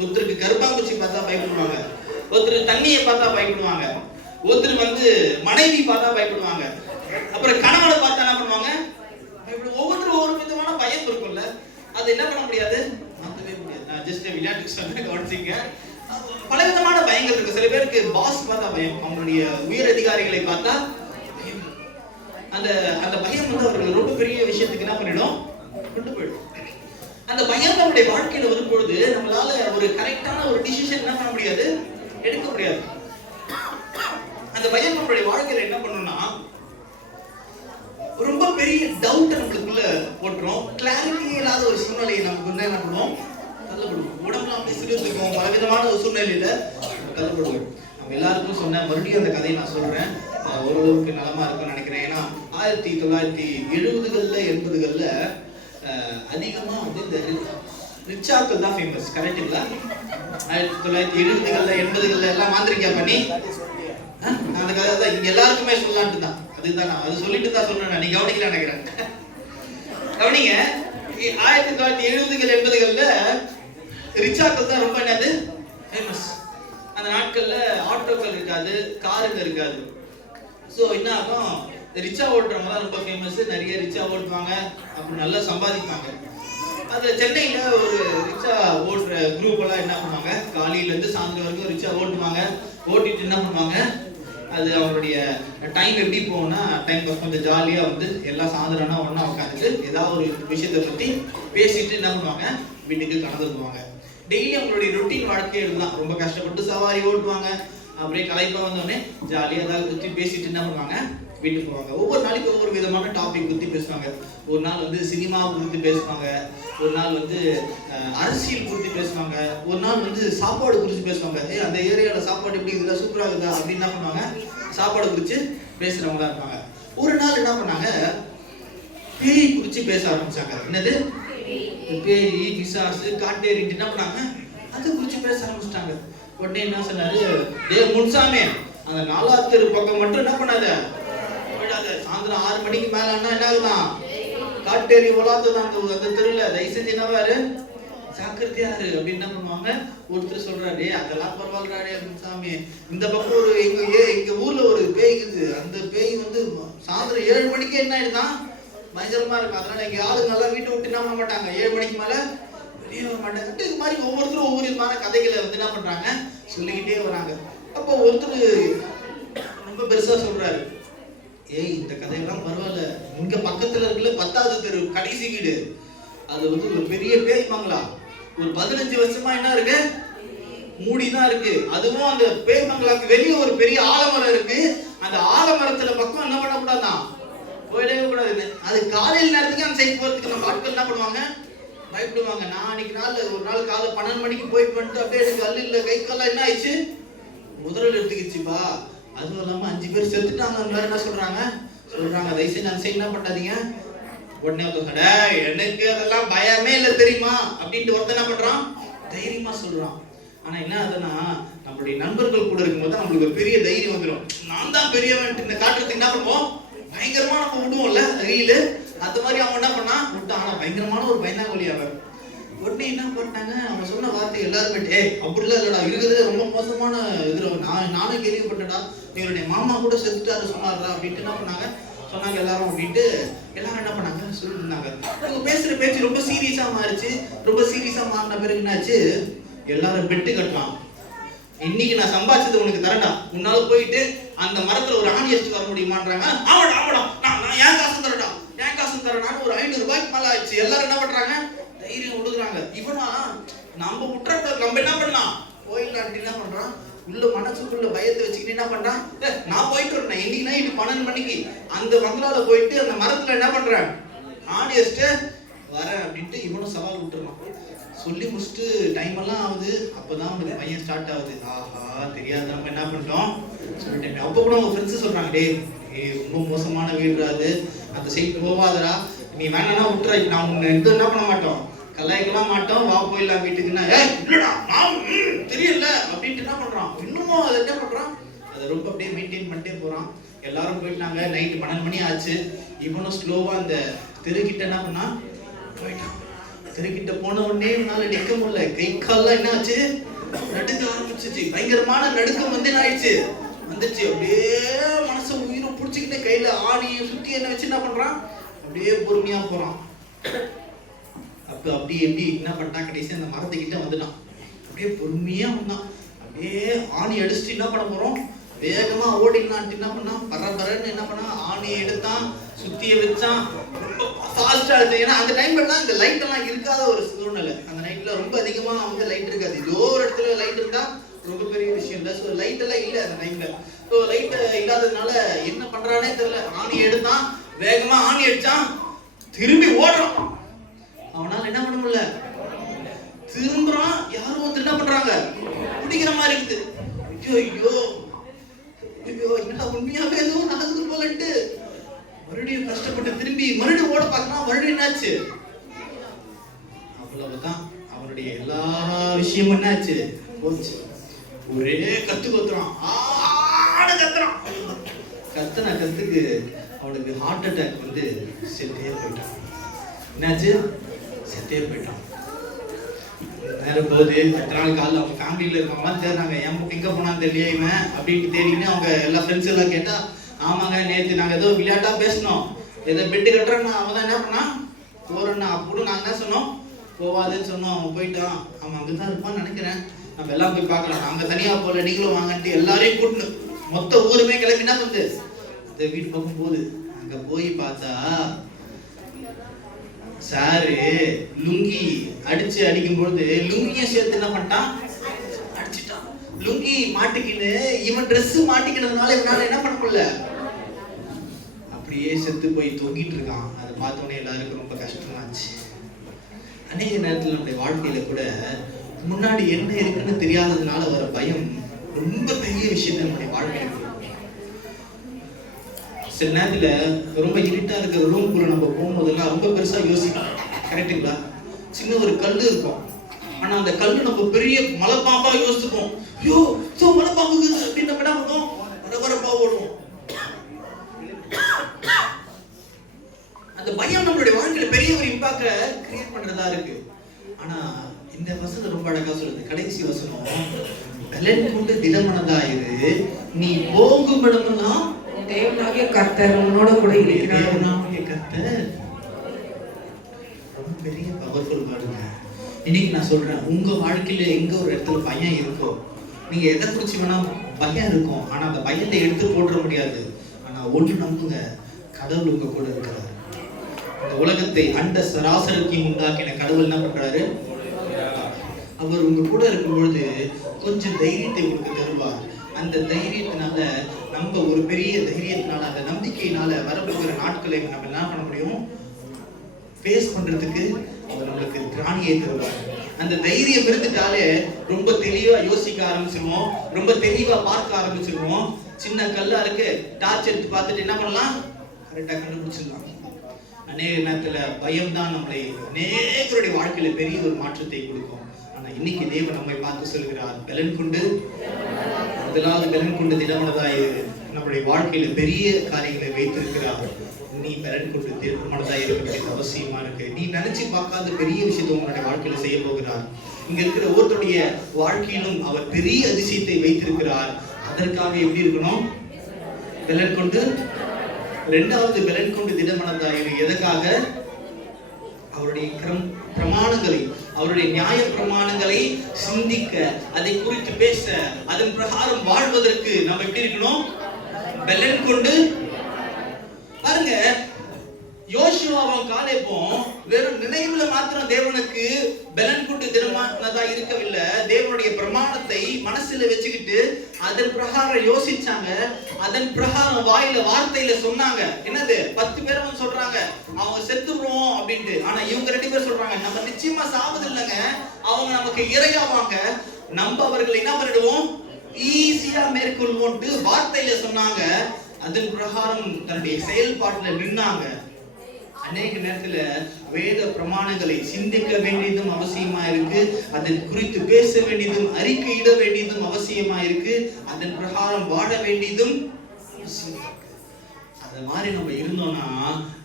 ஒருத்தருக்கு கருப்பாம்பூச்சி பார்த்தா பயப்படுவாங்க, ஒருத்தருக்கு தண்ணியை பார்த்தா பயப்படுவாங்க, ஒருத்தர் மனைவி பார்த்தா பயப்படுவாங்க, அப்புறம் கணவனை பார்த்தா என்ன பண்ணுவாங்க? ஒவ்வொருத்தரும் ஒவ்வொரு விதமான பயம் இருக்கும்ல. அது என்ன பண்ண முடியாது, மாற்றவே முடியாது. நான் ஜஸ்ட் விளையாட்டுக்கு சொன்ன கவனிச்சிங்க. பல விதமான பயங்கள் இருக்கு. சில பேருக்கு பாஸ் பார்த்தா பயம், அவங்களுடைய உயர் அதிகாரிகளை பார்த்தா பயம். அந்த பயம் அவர்கள் ரொம்ப பெரிய விஷயத்துக்கு என்ன பண்ணிடும், கொண்டு போயிடும். அந்த பயம் நம்முடைய வாழ்க்கையில வரும்பொழுது நம்மளால ஒரு கரெக்டான ஒரு டிசிஷன் என்ன பண்ண முடியாது, எடுக்க முடியாது. அந்த பயம் நம்மளுடைய வாழ்க்கையில என்ன பண்ணணும்னா, ரொம்ப பெரிய டவுட் நம்மளுக்குள்ள போட்டுரும். கிளாரிட்டி இல்லாத ஒரு சூழ்நிலையை நமக்கு என்ன பண்ணுவோம், தள்ளப்படுவோம். உடம்புல அப்படி சிரித்துக்கும், பலவிதமான ஒரு சூழ்நிலையில தள்ளப்படுவோம். நம்ம எல்லாருக்கும் சொன்ன மறுபடியும் அந்த கதையை நான் சொல்றேன், ஓரளவுக்கு நலமா இருக்கும்னு நினைக்கிறேன். ஏன்னா 1970களில் 80களில் அதிகமா இந்த ரிச்சாக்கள் தான் ஃபேமஸ். கரெக்டுங்களா? 1970களில் 80களில் எல்லாம் மாந்திரிக்கா பண்ணி அந்த கதை தான் இங்க எல்லாருக்குமே சொல்லலான்ட்டு தான். அதுதான் நான் அது சொல்லிட்டு தான் சொல்றேன். நீ கவனிக்கல நினைக்கிறேன். கவனிங்க, 1970கள் 80களில் ரிச்சாக்கள் தான் ரொம்ப என்னது ஃபேமஸ். அந்த நாட்கள்ல ஆட்டோக்கள் இருக்காது, காருங்க இருக்காது. ஸோ என்ன ஆகும், ரிச்சா ஓட்டுறவங்க தான் ரொம்ப ஃபேமஸ். நிறைய ரிச்சா ஓட்டுவாங்க, அப்புறம் நல்லா சம்பாதிப்பாங்க. அது சென்னையில ஒரு ரிச்சா ஓட்டுற குரூப் எல்லாம் என்ன பண்ணுவாங்க, காலையில இருந்து சாயந்தரம் வரைக்கும் ரிச்சா ஓட்டுவாங்க. ஓட்டிட்டு என்ன பண்ணுவாங்க, அது அவங்களுடைய டைம் எப்படி போகும்னா, டைம் கொஞ்சம் ஜாலியா எல்லாம் சாயந்தரம்னா ஒண்ணா உட்காந்துட்டு ஏதாவது ஒரு விஷயத்தை பத்தி பேசிட்டு என்ன பண்ணுவாங்க, வீட்டுக்கு கடந்துருவாங்க. டெய்லி அவங்களுடைய ரொட்டீன் வாழ்க்கையை தான். ரொம்ப கஷ்டப்பட்டு சவாரி ஓட்டுவாங்க. அப்படியே கலைப்பா வந்தோடனே ஜாலியாக ஏதாவது பற்றி பேசிட்டு என்ன பண்ணுவாங்க, வீட்டுக்கு போவாங்க. ஒவ்வொரு நாளைக்கு ஒவ்வொரு விதமான டாபிக் பற்றி பேசுவாங்க. ஒரு நாள் சினிமாவை குறித்து பேசுவாங்க, ஒரு நாள் அரசியல் குறித்து பேசுவாங்க, ஒரு நாள் சாப்பாடு குறித்து பேசுவாங்க. அந்த ஏரியாவில் சாப்பாடு எப்படி இருக்குதா, சூப்பராக இருக்குதா அப்படின்னு என்ன பண்ணுவாங்க, சாப்பாடு குறித்து பேசுகிறவங்களா இருப்பாங்க. ஒரு நாள் என்ன பண்ணாங்க, பேய் குறித்து பேச ஆரம்பிச்சாங்க. என்னது பேய், பிசாசு, காட்டேரின்னு என்ன பண்ணாங்க, அதை குறித்து பேச ஆரம்பிச்சிட்டாங்க. உடனே என்ன சொன்னாரு, முன்சாமி அந்த 4ஆவது தெரு பக்கம் மட்டும் என்ன பண்ணாத, சாயந்தரம் 6 மணிக்கு மேல என்ன ஆகுதான், காட்டேரி வளாத்துதான் அந்த தெருல, தயவு செஞ்சு என்னவாரு ஜாக்கிரதையாரு அப்படின்னு என்ன பண்ணுவாங்க. ஒருத்தர் சொல்றாரு, அதெல்லாம் பரவாயில்ல முன்சாமி, இந்த பக்கம் எங்க ஊர்ல ஒரு பேய் இருக்குது, அந்த பேய் சாயந்தரம் 7 மணிக்கு என்ன ஆயிடுதான் பயங்கரமா இருக்கும். அதனால எங்க ஆளுங்கெல்லாம் வீட்டை விட்டு என்ன பண்ண மாட்டாங்க, 7 மணிக்கு மேல வெளியே வர மாட்டாங்க. இது மாதிரி ஒவ்வொருத்தரும் ஒவ்வொரு விதமான கதைகளை என்ன பண்றாங்க, சொல்லிக்கிட்டே வராங்க. அப்போ ஒருத்தர் ரொம்ப பெருசா சொல்றாரு, ஏய் இந்த கதையெல்லாம் பரவாயில்ல, இங்க பக்கத்துல இருக்குல்ல 10வது தெரு கடைசி வீடு, அது ஒரு பெரிய பேய் மங்களா, ஒரு 15 வருஷமா என்ன இருக்கு மூடிதான் இருக்கு. அதுவும் அந்த பேய் பங்களாக்கு வெளியே ஒரு பெரிய ஆலமரம் இருக்கு. அந்த ஆலமரத்துல பக்கம் என்ன பண்ணக்கூடாதான், போயிடவே கூடாது. அது காலையில் நேரத்துக்கு அந்த சைட் போறதுக்கு நம்ம ஆட்கள் என்ன பண்ணுவாங்க, பயப்படுவாங்க. நான் அன்னைக்கு ஒரு நாள் காலை 12 மணிக்கு போயிட்டு வந்துட்டு அப்படியே எனக்கு கல் இல்லை கை கால்லாம் என்ன ஆயிடுச்சு, முதல்ல எடுத்துக்கிச்சுப்பா. அதுவும் இல்லாம 5 பேர் செத்துட்டாங்க. அந்த மாதிரி என்ன சொல்றாங்க தயவு செஞ்சு அந்த சைடு என்ன பண்ணாதீங்க. உடனே ஒருத்தர் எனக்கு அதெல்லாம் பயமே இல்லை தெரியுமா அப்படின்ட்டு ஒருத்தர் என்ன பண்றான், தைரியமா சொல்றான். ஆனா என்ன ஆகுதுன்னா, நம்மளுடைய நண்பர்கள் கூட இருக்கும்போது நம்மளுக்கு ஒரு பெரிய தைரியம் வந்துடும். நான் தான் பெரியவன் இந்த காட்டுறதுக்கு என்ன பண்ணுவோம், பயங்கரமா நம்ம விடுவோம்ல ரீலு. அந்த மாதிரி அவன் என்ன பண்ணா விட்டான். ஆனா பயங்கரமான ஒரு பயந்தாங்கொலி அவன். உடனே என்ன பண்ணாங்க, அவன் சொன்ன வார்த்தை எல்லாருமே அப்படிலாம் இல்லடா, இருக்குது ரொம்ப மோசமான இதுல நானும் கேள்விப்பட்டடா, எங்களுடைய மாமா கூட செத்துட்டாரு சொன்னாரா அப்படின்ட்டு என்ன பண்ணாங்க சொன்னாங்க எல்லாரும். அப்படின்ட்டு எல்லாரும் என்ன பண்ணாங்க சொல்லிட்டு இருந்தாங்க. அவங்க பேசுற பேச்சு ரொம்ப சீரியஸா மாறிச்சு. ரொம்ப சீரியஸா மாறின பிறகு என்னாச்சு, எல்லாரும் பெட்டு கட்டலாம். இன்னைக்கு நான் சம்பாதிச்சது உனக்கு தரேன்டா, உன்னால போயிட்டு அந்த மரத்துல ஒரு ஆணி அடிச்சு வர முடியுமான்றாங்க. ஆமாடா ஆமாடா, நான் என் காசு தரேனான்னு ஒரு 500 ரூபாய்க்கு மேல ஆயிடுச்சு. எல்லாரும் என்ன பண்றாங்க, தைரியம் விடுறாங்க. இவனா நம்ம விட்டுறக்கூடாது, நம்ம என்ன பண்ணலாம் போயிடலான்ட்டு என்ன பண்றான், உள்ள மனசுக்குள்ள பயத்தை வச்சுக்கிட்டு என்ன பண்றான், நான் போயிட்டு வரேன் இன்னைக்கு நைட்டு 12 மணிக்கு அந்த பங்களால போயிட்டு அந்த மரத்துல என்ன பண்றேன் ஆணி அடிச்சுட்டு வரேன் அப்படின்ட்டு இவனும் சவால் விட்டுருவான். சொல்லி முடிச்சுட்டு டைம் எல்லாம் ஆகுது. அப்பதான் அந்த பையன் ஸ்டார்ட் ஆகுது. ஆஹா தெரியாது நம்ம என்ன பண்ணிட்டோம் சொல்லிட்டேன். அப்போ கூட அவங்க ஃப்ரெண்ட்ஸ் சொல்றாங்க, டேய் ரொம்ப மோசமான வீடுறாது, அந்த சைடு போவாதரா, நீ வேணா விட்டுற, நான் உன்னை என்ன பண்ண மாட்டோம், கலாய்க்கலாம் மாட்டோம், வா போயிடலாம் வீட்டுக்குன்னா. இல்லடா நான் தெரியல அப்படின்ட்டு என்ன பண்றான், இன்னமும் அதை என்ன பண்றான், அதை ரொம்ப அப்படியே மெயின்டைன் பண்ணிட்டே போறான். எல்லாரும் போயிட்டாங்க. நைட்டு 12 மணி ஆச்சு. இவனும் ஸ்லோவா அந்த தெருக்கிட்ட என்ன பண்ணா போயிட்டான். தெருக்கிட்ட போன உடனே என்னால நிக்க முடியல. கை கால்லாம் என்ன ஆச்சு, நடுக்க ஆரம்பிச்சிச்சு. பயங்கரமான நடுக்கம் வந்து என்ன ஆயிடுச்சு வந்துச்சு. அப்படியே மனசை உயிரை பிடிச்சிக்கிட்டு கையில ஆணியை சுத்தி என்ன வச்சு என்ன பண்றான், அப்படியே பொறுமையா போறான். அப்ப அப்படி எப்படி என்ன பண்ணிட்டான், கடைசி அந்த மரத்துக்கிட்ட வந்துட்டான். அப்படியே பொறுமையா வந்தான். அப்படியே ஆணி அடிச்சுட்டு என்ன பண்ண போறோம், வேகமா ஓடிடலான்ட்டு என்ன பண்ணான், பரபரன்னு என்ன பண்ணா ஆணியை எடுத்தான், சுத்திய வச்சான், ரொம்ப ஃபாஸ்டா இருக்கு. ஏன்னா அந்த டைம்ல இந்த லைட் எல்லாம் இருக்காத ஒரு சூழ்நிலை. அந்த நைட்ல ரொம்ப அதிகமா வந்து லைட் இருக்காது. ஏதோ ஒரு இடத்துல லைட் இருந்தா ரொம்ப பெரிய விஷயம் இல்லை. ஸோ லைட் எல்லாம் இல்லை அந்த டைம்ல. ஸோ லைட் இல்லாததுனால என்ன பண்றானே தெரியல. ஆணி எடுத்தான், வேகமா ஆணி அடிச்சான், திரும்பி ஓடுறான். அவனால என்ன பண்ண முடியல, திரும்புறான். யாரும் ஒருத்தர் என்ன பண்றாங்க, பிடிக்கிற மாதிரி இருக்குது. ஐயோ ஐயோ என்னடா உண்மையாவே எதுவும் நடக்குது போலட்டு மறுபடியும் கஷ்டப்பட்டு திரும்பி மறுபடியும் ஓட பார்க்கலாம். மறுபடியும் என்னாச்சு, அவ்வளவுதான். அவனுடைய எல்லா விஷயமும் என்னாச்சு போச்சு. ஒரே கத்துறான், கத்துறான். கத்துன கத்துக்கு அவனுக்கு ஹார்ட் அட்டாக் வந்து செத்தே போயிட்டான். என்னாச்சு, செத்தே போயிட்டான். நேரம் போகுது. எத்தனை நாள் காலையில் அவங்க ஃபேமிலியில் இருக்கவங்களாம் தேடினாங்க, எங்கே போனான்னு தெரியல இவன் அப்படின்ட்டு தேடின்னு அவங்க எல்லா ஃப்ரெண்ட்ஸ் எல்லாம் கேட்டால், ஆமாங்க நேற்று நாங்கள் ஏதோ விளையாட்டாக பேசினோம், ஏதோ பெட்டு கட்டுறேன்னா அவன் தான் என்ன பண்ணான் போகிறேன்னா அப்படின்னு நாங்கள் என்ன சொன்னோம், போவாதுன்னு சொன்னோம். அவன் போயிட்டான். அவன் அங்கே தான் இருப்பான்னு நினைக்கிறேன், நம்ம எல்லாம் போய் பார்க்கலாம், நாங்கள் தனியாக போகல நீங்களும் வாங்கன்ட்டு எல்லாரையும் கூட்டணும். மொத்த ஊருமே கிளம்பி என்ன பண்ணுது, அந்த வீட்டு பக்கம் போகுது. அங்கே போய் பார்த்தா சாரு லுங்கி அடிக்கும் பொழுது லுங்கிய சேர்த்து என்ன பண்ணிட்டான், அடிச்சுட்டான். லுங்கி மாட்டிக்கின்னு இவன் ட்ரெஸ் மாட்டிக்கினதுனால இவனால என்ன பண்ண முடியல, அப்படியே செத்து போய் தொங்கிட்டு இருக்கான். அதை பார்த்தோன்னே எல்லாருக்கும் ரொம்ப கஷ்டமாச்சு. அநேக நேரத்தில் நம்முடைய வாழ்க்கையில கூட முன்னாடி என்ன இருக்குன்னு தெரியாததுனால வர பயம் ரொம்ப பெரிய விஷயத்த நம்முடைய வாழ்க்கையில. சில நேரத்துல ரொம்ப இருட்டா இருக்கிற ரூம்குள்ள நம்ம போகும்போதெல்லாம் ரொம்ப பெருசா யோசிப்போம், கரெக்டுங்களா? சின்ன ஒரு கல்லு இருக்கும், ஆனா அந்த கல்லு நம்ம பெரிய மலைப்பாம்பா யோசிப்போம். ஐயோ மலைப்பாம்பு அப்படின்னு நம்ம என்ன பண்ணுவோம், பரபரப்பா ஓடுவோம். அந்த பயம் நம்மளுடைய வாழ்க்கையில பெரிய ஒரு இம்பாக்ட கிரியேட் பண்றதா இருக்கு. ஆனா இந்த வசனம் ரொம்ப அழகா சொல்லுது. கடைசி வசனம், பலன் கொண்டு திடமனதாயிரு, நீ போகும் இடமெல்லாம் தேவனாகிய கர்த்தர் உன்னோட கூட இருக்கிறார். தேவனாகிய கர்த்தர் ரொம்ப பெரிய பவர்ஃபுல் வேர்டுங்க. இன்னைக்கு நான் சொல்றேன், உங்க வாழ்க்கையில எங்க ஒரு இடத்துல பயம் இருக்கோ, நீங்க எதை குறிச்சு வேணா பயம் இருக்கும், ஆனா அந்த பயத்தை எடுத்து போட முடியாது. ஆனா ஒன்று நம்புங்க, கடவுள் உங்க கூட இருக்கிறார். இந்த உலகத்தை அண்ட சராசரத்தையும் உண்டாக்கின கடவுள் என்ன பண்றாரு, அவர் உங்க கூட இருக்கும் பொழுது கொஞ்சம் தைரியத்தை உங்களுக்கு தருவார். அந்த தைரியத்தினால நம்ம ஒரு பெரிய தைரியத்தினால அந்த நம்பிக்கையினால வரப்போகிற நாட்களை நம்ம என்ன பண்ண முடியும், ஃபேஸ் பண்றதுக்கு அவர் நம்மளுக்கு திராணியை தருவார். அந்த தைரியம் இருந்துட்டாலே ரொம்ப தெளிவா யோசிக்க ஆரம்பிச்சிருவோம், ரொம்ப தெளிவா பார்க்க ஆரம்பிச்சிருவோம். சின்ன கல்லா இருக்கு, டார்ச் எடுத்து பார்த்துட்டு என்ன பண்ணலாம், கரெக்டா கண்டுபிடிச்சிடலாம். அநேக நேரத்துல பயம் தான் நம்மளை அநேகருடைய வாழ்க்கையில பெரிய ஒரு மாற்றத்தை கொடுக்கும். ஆனா இன்னைக்கு தேவன் நம்மை பார்த்து சொல்கிறார், பலன் கொண்டு, முதலாவது பலன் கொண்டு திடமனதாய் நம்முடைய வாழ்க்கையில பெரிய காரியங்களை வைத்திருக்கிறார். நீ பலன் கொண்டு திடமனதாய் இருக்க வேண்டியது அவசியமா இருக்கு. நீ நினைச்சு பார்க்காத பெரிய விஷயத்தை உங்களுடைய வாழ்க்கையில செய்ய போகிறார். இங்க இருக்கிற ஒவ்வொருத்தருடைய வாழ்க்கையிலும் அவர் பெரிய அதிசயத்தை வைத்திருக்கிறார். அதற்காக எப்படி இருக்கணும், பலன் கொண்டு. இரண்டாவது பலன் கொண்டு திடமனதாயிரு. எதற்காக, அவருடைய பிரமாணங்களை, அவருடைய நியாய பிரமாணங்களை சிந்திக்க, அதை குறித்து பேச, அதன் பிரகாரம் வாழ்வதற்கு நம்ம எப்படி இருக்கணும், பலன் கொண்டு. பாருங்க, யோசுவாவும் காலேபும் வெறும் நினைவுல மாத்திரம் தேவனுக்கு பலன் கொண்டு திடமானதா இருக்கவில்லை. தேவனுடைய பிரமாணத்தை மனசுல வச்சுக்கிட்டு அதன் பிரகாரம் யோசிச்சாங்க, அதன் பிரகாரம் வாயில வார்த்தையில சொன்னாங்க. என்னது, 10 பேரும் சொல்றாங்க அவங்க செத்துருவோம் அப்படின்ட்டு. ஆனா இவங்க 2 பேர் சொல்றாங்க நம்ம நிச்சயமா சாவது இல்லைங்க, அவங்க நமக்கு இரையாவாங்க, நம்ம அவர்களை என்ன பண்ணிடுவோம், ஈஸியா மேற்கொள்வோம்ட்டு வார்த்தையில சொன்னாங்க. அதன் பிரகாரம் தன்னுடைய செயல்பாட்டுல நின்னாங்க. அநேக நேரத்துல வேத பிரமாணங்களை சிந்திக்க வேண்டியதும் அவசியமா இருக்கு, அதன் குறித்து பேச வேண்டியதும் அறிக்கையிட வேண்டியதும் அவசியமா இருக்கு, அதன் பிரகாரம் வாழ வேண்டியதும் அவசியமா இருக்கு. அது மாதிரி நம்ம இருந்தோம்னா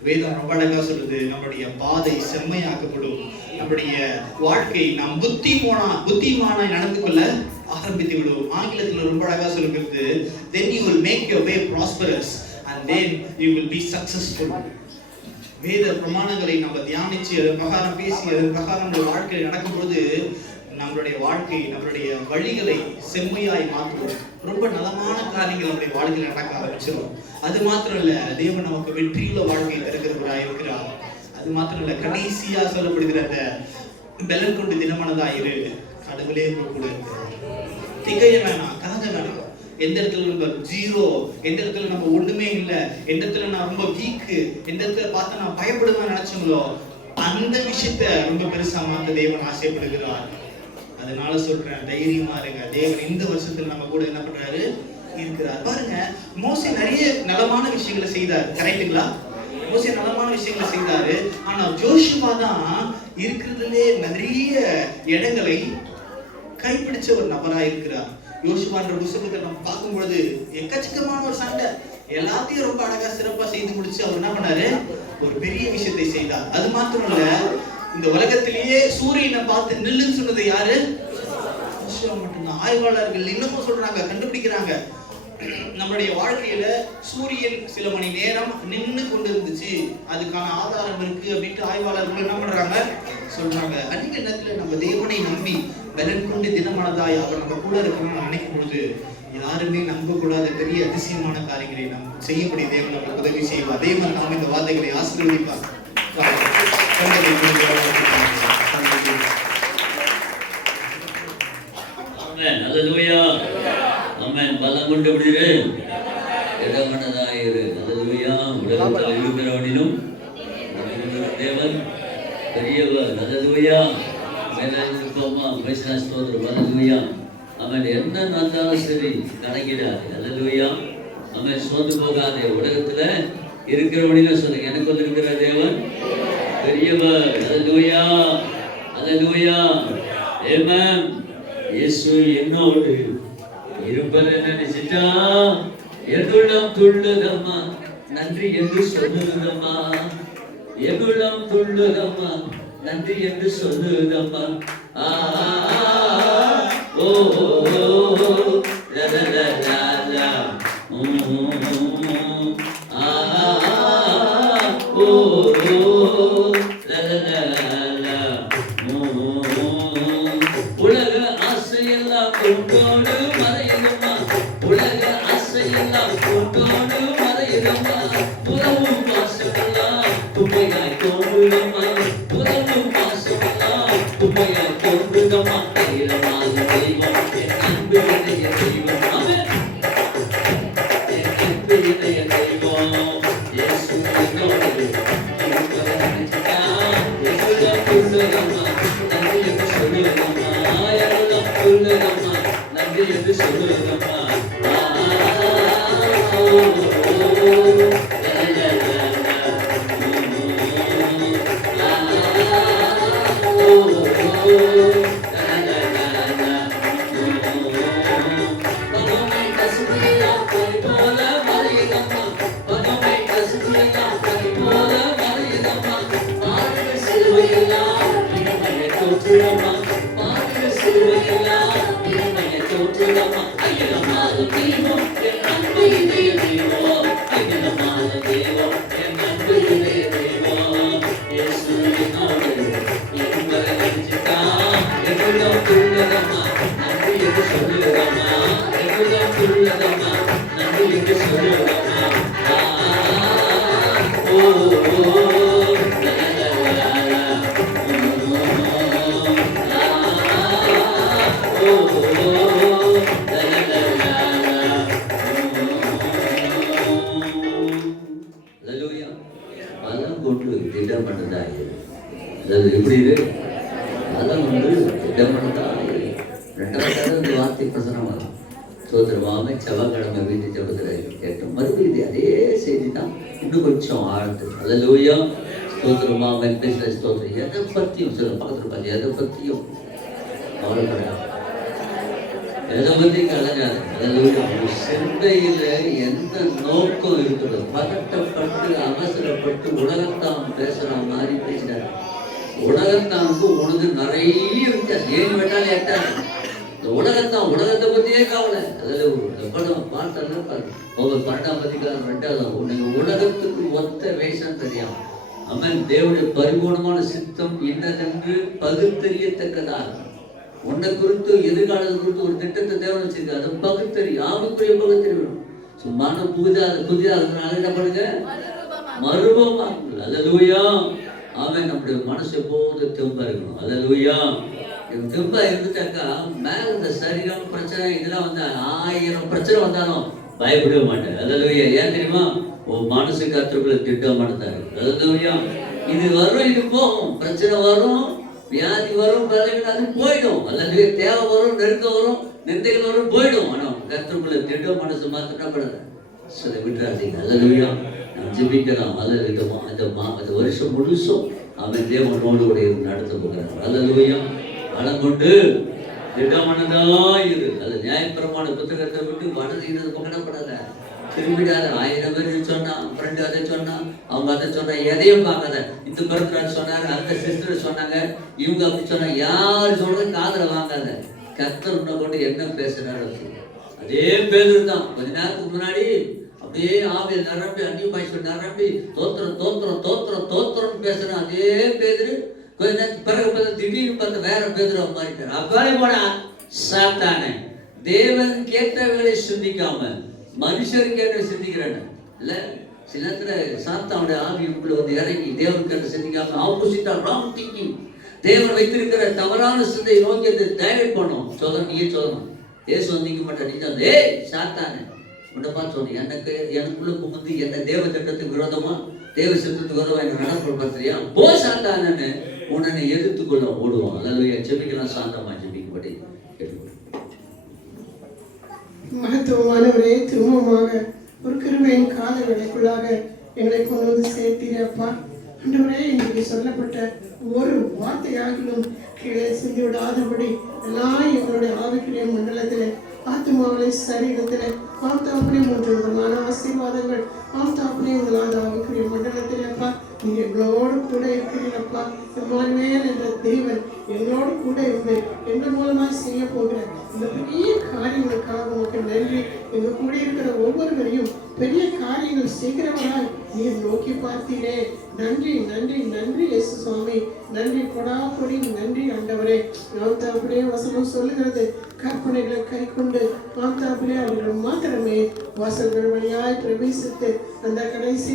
வேதம் ரொம்ப அழகா சொல்லுது, நம்மளுடைய பாதை செம்மையாக்கப்படும், நம்முடைய வாழ்க்கை நாம் புத்திமானாய் நடந்து கொள்ள ஆரம்பித்து விடும். ஆங்கிலத்துல ரொம்ப அழகா சொல்லுகிறது, then you will make your way prosperous and then you will be successful. வேத பிரமாணங்களை நம்ம தியானிச்சு அதன் பிரகாரம் பேசி அதன் பிரகாரம் நம்முடைய வாழ்க்கையில் நடக்கும்போது நம்மளுடைய வாழ்க்கை, நம்மளுடைய வழிகளை செம்மையாய் மாற்றுவோம். ரொம்ப நலமான காரியங்கள் நம்முடைய வாழ்க்கையில் நடக்க ஆரம்பிச்சிடும். அது மாத்திரம் இல்ல, தேவன் நமக்கு வெற்றியுள்ள வாழ்க்கையை தருகிறவராய் இருக்கிறார். அது மாத்திரம் இல்ல, கடைசியா சொல்லப்படுகிற அந்த பலன் கொண்டு திடமானதாயிரு, கடவுளே கூட இருக்கிறார். திகைய வேணாம், கலங்க வேணாம். எந்த இடத்துல நம்ம ஜீரோ, எந்த இடத்துல நம்ம ஒண்ணுமே இல்லை, எந்த இடத்துல நான் ரொம்ப வீக்கு, எந்த இடத்துல பார்த்து நான் பயப்படுவேன் நினைச்சோங்களோ அந்த விஷயத்த ரொம்ப பெருசா மாத்த தேவன் ஆசைப்படுகிறார். அதனால சொல்றேன், தைரியமா இருங்க. தேவன் இந்த வருஷத்துல நம்ம கூட என்ன பண்றாரு, இருக்கிறார். பாருங்க, மோசே நிறைய நலமான விஷயங்களை செய்தார், கரெக்டுங்களா? மோசே நலமான விஷயங்களை செய்தாரு. ஆனா ஜோஷுவா தான் இருக்கிறதுலே நிறைய இடங்களை கைப்பிடிச்ச ஒரு நபரா இருக்கிறார். யோசுவான்ற புத்தகத்தை நம்ம பார்க்கும் பொழுது எக்கச்சக்கமான ஒரு சண்டை, எல்லாத்தையும் ரொம்ப அழகா சிறப்பா செய்து முடிச்சு அவர் என்ன பண்ணாரு, ஒரு பெரிய விஷயத்தை செய்தார். அது மாத்திரம் இல்ல, இந்த உலகத்திலேயே சூரியனை பார்த்து நில்லுன்னு சொன்னது யாரு, யோசுவா மட்டும்தான். ஆய்வாளர்கள் இன்னமும் சொல்றாங்க, கண்டுபிடிக்கிறாங்க, நம்மளுடைய வாழ்க்கையில சூரியன் சில மணி நேரம் நின்று கொண்டு இருந்துச்சு, அதுக்கான ஆதாரம் இருக்கு அப்படின்ட்டு ஆய்வாளர்கள் என்ன பண்றாங்க, சொல்றாங்க. அநேக நேரத்துல நம்ம தேவனை நம்பி பலன் கொண்டு தினமானதாய் அவர் நம்ம கூட இருக்கணும்னு நினைக்கும் பொழுது யாருமே நம்ப கூடாத பெரிய அதிசயமான காரியங்களை நாம் செய்யக்கூடிய தேவன் நமக்கு உதவி செய்வார். அதே மாதிரி நாம் இந்த வார்த்தைகளை ஆசீர்வதிப்பார். ஆமென், அல்லேலூயா. ஆமென். பலம் கொண்டு விடுரு, திடமானதாயிரு. அல்லேலூயா. உலகத்தில் இருக்கிறவனிலும் தேவன் பெரியவர். அல்லேலூயா. மேலாயிருப்போமா, பேசினா ஸ்தோத்திரம். அல்லேலூயா. அவன் என்ன நடந்தாலும் சரி கணக்கிடாது. அல்லேலூயா. அவன் சோர்ந்து போகாதே. உலகத்துல இருக்கிறவனிலும் சொல்லுங்க, எனக்கு வந்து இருக்கிற தேவன் பெரியவர். அல்லேலூயா, அல்லேலூயா. ஆமென். இயேசு என்னோடு இருப்பதை நினைச்சிட்டா என்னுள்ளம் துள்ளுதம்மா, நன்றி என்று சொல்லுதம்மா, என்னுள்ளம் துள்ளுதம்மா, நன்றி என்று சொல்லுதம்மா. ஓ உலக ஆசையெல்லாம் கொண்டோடு மறையுதம்மா, உலக ஆசையெல்லாம் கொண்டோடு மறையுதம்மா, புறவும் பாசமெல்லாம் துமையாய் தோன்றுதம்மா, புறவும் பாசமெல்லாம் துமையாய் தோன்றுதம்மா. தெய்வம் துள்ளதம்மா நன்றி என்று சொல்லுதம்மா. அதெல்லாம் போட்டு திட்டம் பண்ணதா எப்படி இது அதெல்லாம் வந்து திட்டம் பண்ணதா ரெண்டாவது வார்த்தை பிரசனம் வரும். சோதரமாம செவ்வாய்க்கிழமை வீட்டு ஜபத்தில் கேட்டோம். மறுபடியும் அதே செய்தி தான் இன்னும் கொஞ்சம் ஆழ்ந்து. அல்லேலூயா. ஸ்தோத்திரமாம பேசுகிற ஸ்தோத்திரம் எதை பற்றியும் சொல்ல பக்கத்தில் பார்த்து எதை பற்றியும் கவலைப்படாது, எதை பற்றியும் கலங்காது. அல்லேலூயா. சிந்தையில் எந்த நோக்கம் இருக்கிறது பதட்டப்பட்டு அவசரப்பட்டு உலகத்தான் பேசுகிற மாதிரி பேசினார். உலகத்தானுக்கு உனக்கு நிறைய வித்தியாசம். ஏன் வேண்டாலும் எட்டாது. இந்த உலகத்தை பற்றியே கவலை. அதில் படம் பாட்டெல்லாம் ஒவ்வொரு 12 உனக்கு உலகத்துக்கு ஒத்த வேஷம் தெரியும். அவன் தேவனுடைய பரிபூர்ணமான சித்தம் இன்னதென்று பகுத்தறியத்தக்கதாக உன்னை குறித்து எதிர்காலத்தை குறித்து ஒரு திட்டத்தை தேவன் வச்சிருக்காரு. அது பகுத்தறி ஆவிக்குரிய பகுத்தறிவிடும். சும்மான புதிதாக என்ன பண்ணுங்க மறுபமா. அல்லேலூயா. அவன் நம்முடைய மனசு எப்போது தெம்பா இருக்கணும். அல்லேலூயா. தெம்பா இருந்துட்டாக்கா மேல இந்த சரீரம் பிரச்சனை இதெல்லாம் வந்தா 1000 பிரச்சனை வந்தாலும் பயப்படவே மாட்டேன். அல்லேலூயா. ஏன் தெரியுமா? உன் மனசு கர்த்தருக்குள்ள திட்டம் மாட்டாரு. அல்லேலூயா. இது வரும், இது போகும். பிரச்சனை வரும், வியாதி வரும், பலவீனம் அது போயிடும். அல்லேலூயா. தேவை வரும், நெருக்கம் வரும், நிந்தைகள் வரும், போயிடும். ஆனா கர்த்தருக்குள்ள திட்டம் மனசு மாத்திரப்படாது. சில விட்டுறாதீங்க. அல்லேலூயா. நாம் ஜெபிக்கலாம். அல்லேலூயா. அந்த வருஷம் முழுசும் அவன் தேவனோடு நடத்த போகிறார். அல்லேலூயா. பலம் கொண்டு திட்டமானதா இரு. அது நியாயப்பிரமாண புத்தகத்தை விட்டு வடது பகடப்படாத, திரும்பிடாத. 1000 பேர் சொன்னா, ஃப்ரெண்டு அதை சொன்னா, அவங்க அதை சொன்னா, எதையும் பார்க்காத. இந்த பருத்தராஜ் சொன்னாங்க, அந்த சிஸ்டர் சொன்னாங்க, இவங்க அப்படி சொன்னாங்க, யார் சொல்றது காதல வாங்காத. கர்த்தர் உன்னை கொண்டு என்ன பேசுறாரு? அதே பேர் தான் கொஞ்ச நேரத்துக்கு முன்னாடி அப்படியே ஆவியில் நிரம்பி அந்நிய பாஷை நிரம்பி தோத்திரம் தோத்திரம் தோத்திரம் தோத்திரம் பேசுறேன். அதே பேரு கொஞ்ச நேரத்துக்கு பிறகு திடீர்னு பார்த்து வேற பேதுரா மாறிட்டார். அப்பாலே போனா சாத்தானே. தேவன் கேட்டவர்களை சிந்திக்காம மனுஷர் கேட்ட சிந்திக்கிறாங்க. இல்ல சில நேரத்துல சாத்தானுடைய ஆவியுக்குள்ள வந்து இறங்கி தேவன் கேட்ட சிந்திக்காம ஆப்போசிட்டா ராங் திங்கிங், தேவன் வைத்திருக்கிற தவறான சிந்தையை நோக்கி அதை டைவர்ட் பண்ணும். சொல்றேன், நீயே சொல்லணும். ஏசு வந்திக்க மாட்டேன். நீ சொல்ல, ஏய் சாத்தானே உன்னை பார்த்து சொன்னேன், எனக்குள்ள புகுந்து என்ன தேவ திட்டத்துக்கு விரோதமா தேவ சித்தத்துக்கு விரோதமா என்ன நடப்பு பார்த்தியா? போ சாத்தானன்னு உன்னை எதிர்த்துக்கொள்ள ஓடுவான். அல்லேலூயா. ஜெபிக்கலாம். சாந்தமா ஜெபிக்கும்படி கேட்டுக்கொள்ளும். மகத்துவமானவரே, திரும்பமாக ஒரு கிருபையின் கால வேளைக்குள்ளாக எங்களை கொண்டு வந்து சேர்த்தீரப்பா. ஆண்டவரே, இன்றைக்கு சொல்லப்பட்ட ஒரு வார்த்தையாகிலும் கீழே சிந்தி விடாதபடி எல்லாம் எங்களுடைய ஆவிக்குரிய மண்டலத்திலே ஆத்மாவிலே சரீரத்திலே ஆத்தாப்புடைய 3 விதமான ஆசீர்வாதங்கள் ஆத்தாப்புடைய உங்களாத ஆவிக்குரிய மண்டலத்திலேப்பா நீங்க எங்களோடு கூட இருக்கிறீரப்பா. இம்மானுவேல் என்ற தேவன் எங்களோடு கூட இருந்து எங்கள் மூலமாக செய்ய போகிற இந்த பெரிய காரியங்களுக்காக உங்களுக்கு நன்றி. எங்க கூட இருக்கிற ஒவ்வொருவரையும் பெரிய காரியங்கள் செய்கிறவரால் நீர் நோக்கி பார்த்தீரே. நன்றி நன்றி நன்றி இயேசு சுவாமி. நன்றி கொடா கொடி நன்றி ஆண்டவரே. நாம் தாப்பிலே வசனம் சொல்லுகிறது, கற்பனைகளை கை கொண்டு நாம் தாப்பிலே அவர்கள் மாத்திரமே வாசல்கள் வழியாய் பிரவேசித்து அந்த கடைசி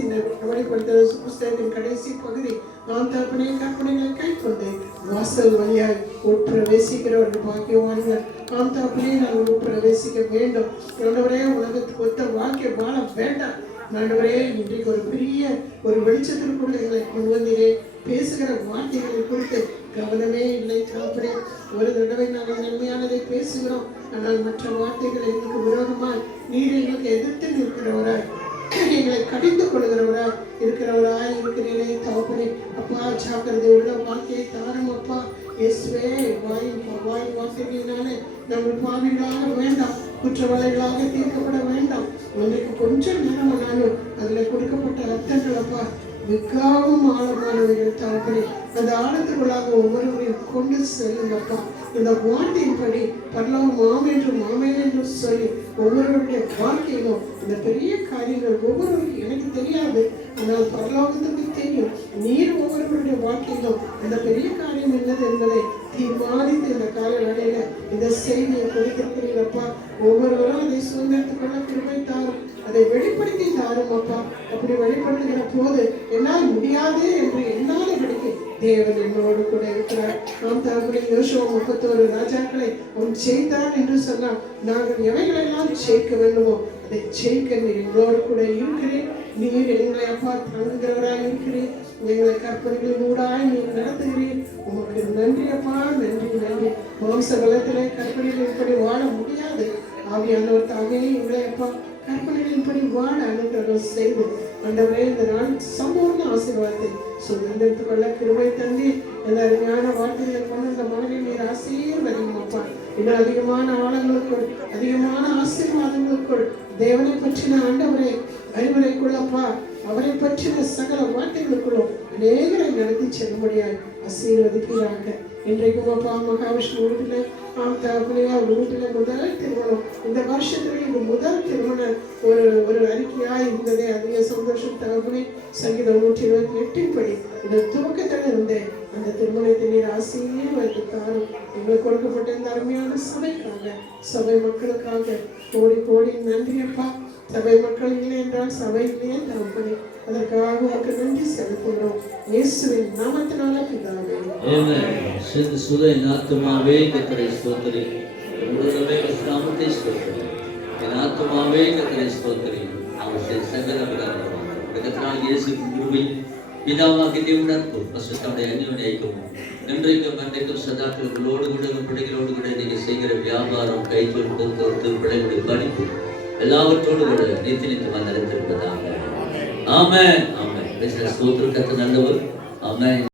வெளிப்படுத்துகிற புஸ்தகத்தின் கடைசி பகுதி நாம் தாப்பிலே கற்பனைகளை கை கொண்டு வாசல் வழியாய் உட்பிரவேசிக்கிறவர்கள் பாக்கியவான்கள். நாம் தாப்பிலே நாங்கள் உட்பிரவேசிக்க வேண்டும். ஆண்டவரே, உலகத்துக்கு ஒத்த வாழ்க்கை வாழ வேண்டாம். ஆண்டவரே, இன்றைக்கு ஒரு பெரிய ஒரு வெளிச்சத்திற்குள்ள எங்களை கொண்டு வந்தீரே. பேசுகிற வார்த்தைகளை குறித்து கவனமே இல்லை தகப்பனே. ஒரு தடவை நாங்கள் நன்மையானதை பேசுகிறோம், ஆனால் மற்ற வார்த்தைகள் எங்களுக்கு விரோதமாய் நீர் எங்களுக்கு எதிர்த்து நிற்கிறவராய், எங்களை கடிந்து கொள்கிறவராய் இருக்கிறீரே தகப்பனே. அப்பா, ஜாக்கிரதை உள்ள வாழ்க்கையை தாரும் அப்பா. இயேசுவே, வாய் வார்த்தைகளினாலே நாங்கள் பாவிகளாக வேண்டாம், குற்றவாளிகளாக தீர்க்கப்பட வேண்டாம். உன்னைக்கு கொஞ்சம் நேரம் ஆனாலும் அதுல கொடுக்கப்பட்ட அர்த்தங்கள் அப்பா மிகவும் ஆழமானவர்கள் தகப்பனே. அந்த ஆழத்துக்குள்ளாக ஒவ்வொருவரையும் கொண்டு செல்லுங்கப்பா. இந்த வார்த்தையின்படி பரலோகம் ஆமென் என்று சொல்லி ஒவ்வொருவருடைய வாழ்க்கையிலும் இந்த பெரிய காரியங்கள் ஒவ்வொருவருக்கும் எனக்கு தெரியாது, ஆனால் பரலோகத்துக்கு தெரியும். நீர் ஒவ்வொருவருடைய வாழ்க்கையிலும் அந்த பெரிய காரியம் என்னது என்பதை தீர்மானித்து இந்த கால வேளையில இந்த செய்தியை கொடுத்திருக்கிறீரப்பா. ஒவ்வொருவரும் அதை சுதந்திரத்துக் கொள்ள கிருபை தாரும், அதை வெளிப்படுத்தி தாரும் அப்பா. அப்படி வெளிப்படுத்துகிற போது என்னால் முடியாது என்று எண்ணாதபடிக்கு தேவன் என்னோடு கூட இருக்கிறார். நாம் தகப்பனே, யோசுவா 31 ராஜாக்களை அவன் ஜெயித்தான் என்று சொன்னால் நாங்கள் எவைகளெல்லாம் ஜெயிக்க வேண்டுமோ அதை ஜெயிக்க நீர் என்னோடு கூட இருக்கிறேன். நீர் எங்களை அப்பா தாங்குகிறவராய் இருக்கிறேன். எங்களை கற்பனைகளின் ஊடாய் நீர் நடத்துகிறேன். உங்களுக்கு நன்றி அப்பா, நன்றி. மாம்ச பலத்திலே கற்பனைகளின்படி வாழ முடியாது. ஆவியானவர் தாமே எங்களை அப்பா கற்பனைகளின்படி வாழ அனுகிரகம் செய்து ஆண்டவரே இந்த நாள் சம்பூர்ண ஆசீர்வாதத்தை சுதந்திரத்துக் கொள்ள கிருபை தந்தி இந்த அருமையான வார்த்தைகளை கொண்டு இந்த மனதை நீர் ஆசீர்வதியும் அப்பா. இன்னும் அதிகமான ஆழங்களுக்குள், அதிகமான ஆசீர்வாதங்களுக்குள் தேவனை பற்றின ஆண்டவரை அறிவுரைக்குள்ளப்பா, அவரை பற்றின சகல வார்த்தைகளுக்குள்ளும் அநேகரை நடத்தி செல்ல முடியாது ஆசீர்வதிக்கிறாங்க. இன்றைக்கும் அப்பா மகாவிஷ்ணு வீட்டில் வீட்டுல முதல் திருமணம், இந்த வருஷத்துல இது முதல் திருமணம் ஒரு அறிக்கையாய் இருந்ததே, அதிக சந்தோஷம் தகவலே. சங்கீதம் 128 படி இந்த துவக்கத்தில் இருந்தேன் அந்த திருமணத்தை நீர் ஆசீர்வதித்து தாரும். எங்களுக்கு கொடுக்கப்பட்ட இந்த அருமையான சபைக்காக, சபை மக்களுக்காக கோடி நன்றி அப்பா. சபை மக்கள் இல்லை என்றால் சபை இல்லையே தகப்பனே, அதற்காக உங்களுக்கு நன்றி செலுத்துகிறோம் இயேசுவின் நாமத்தினால பிதாவே. ஆமென். சிந்து சுதை நாத்துமாவே கர்த்தரை ஸ்தோத்திரி, உங்களுடைய நாமத்தை ஸ்தோத்திரி. என் ஆத்துமாவே கர்த்தரை ஸ்தோத்திரி. அவருடைய சகல பிரகாரம் கர்த்தராகிய இயேசு கிறிஸ்துவின் பிதாவாகிய தேவனுடைய அன்பும் பரிசுத்தமுடைய அந்யோன்ய ஐக்கியமும் இன்றைக்கும் அன்றைக்கும் சதாக்கள் உங்களோடு கூட பிள்ளைகளோடு கூட நீங்க செய்கிற வியாபாரம், கைத்தொழில், போக்குவரத்து, பிள்ளைகளுடைய படிப்பு எல்லாவற்றோடு கூட நித்தியமாக நடத்திருப்பதாக. ஆமென். ஆமென். ஸ்தோத்திரம். கர்த்தர் நல்லவர். ஆமென்.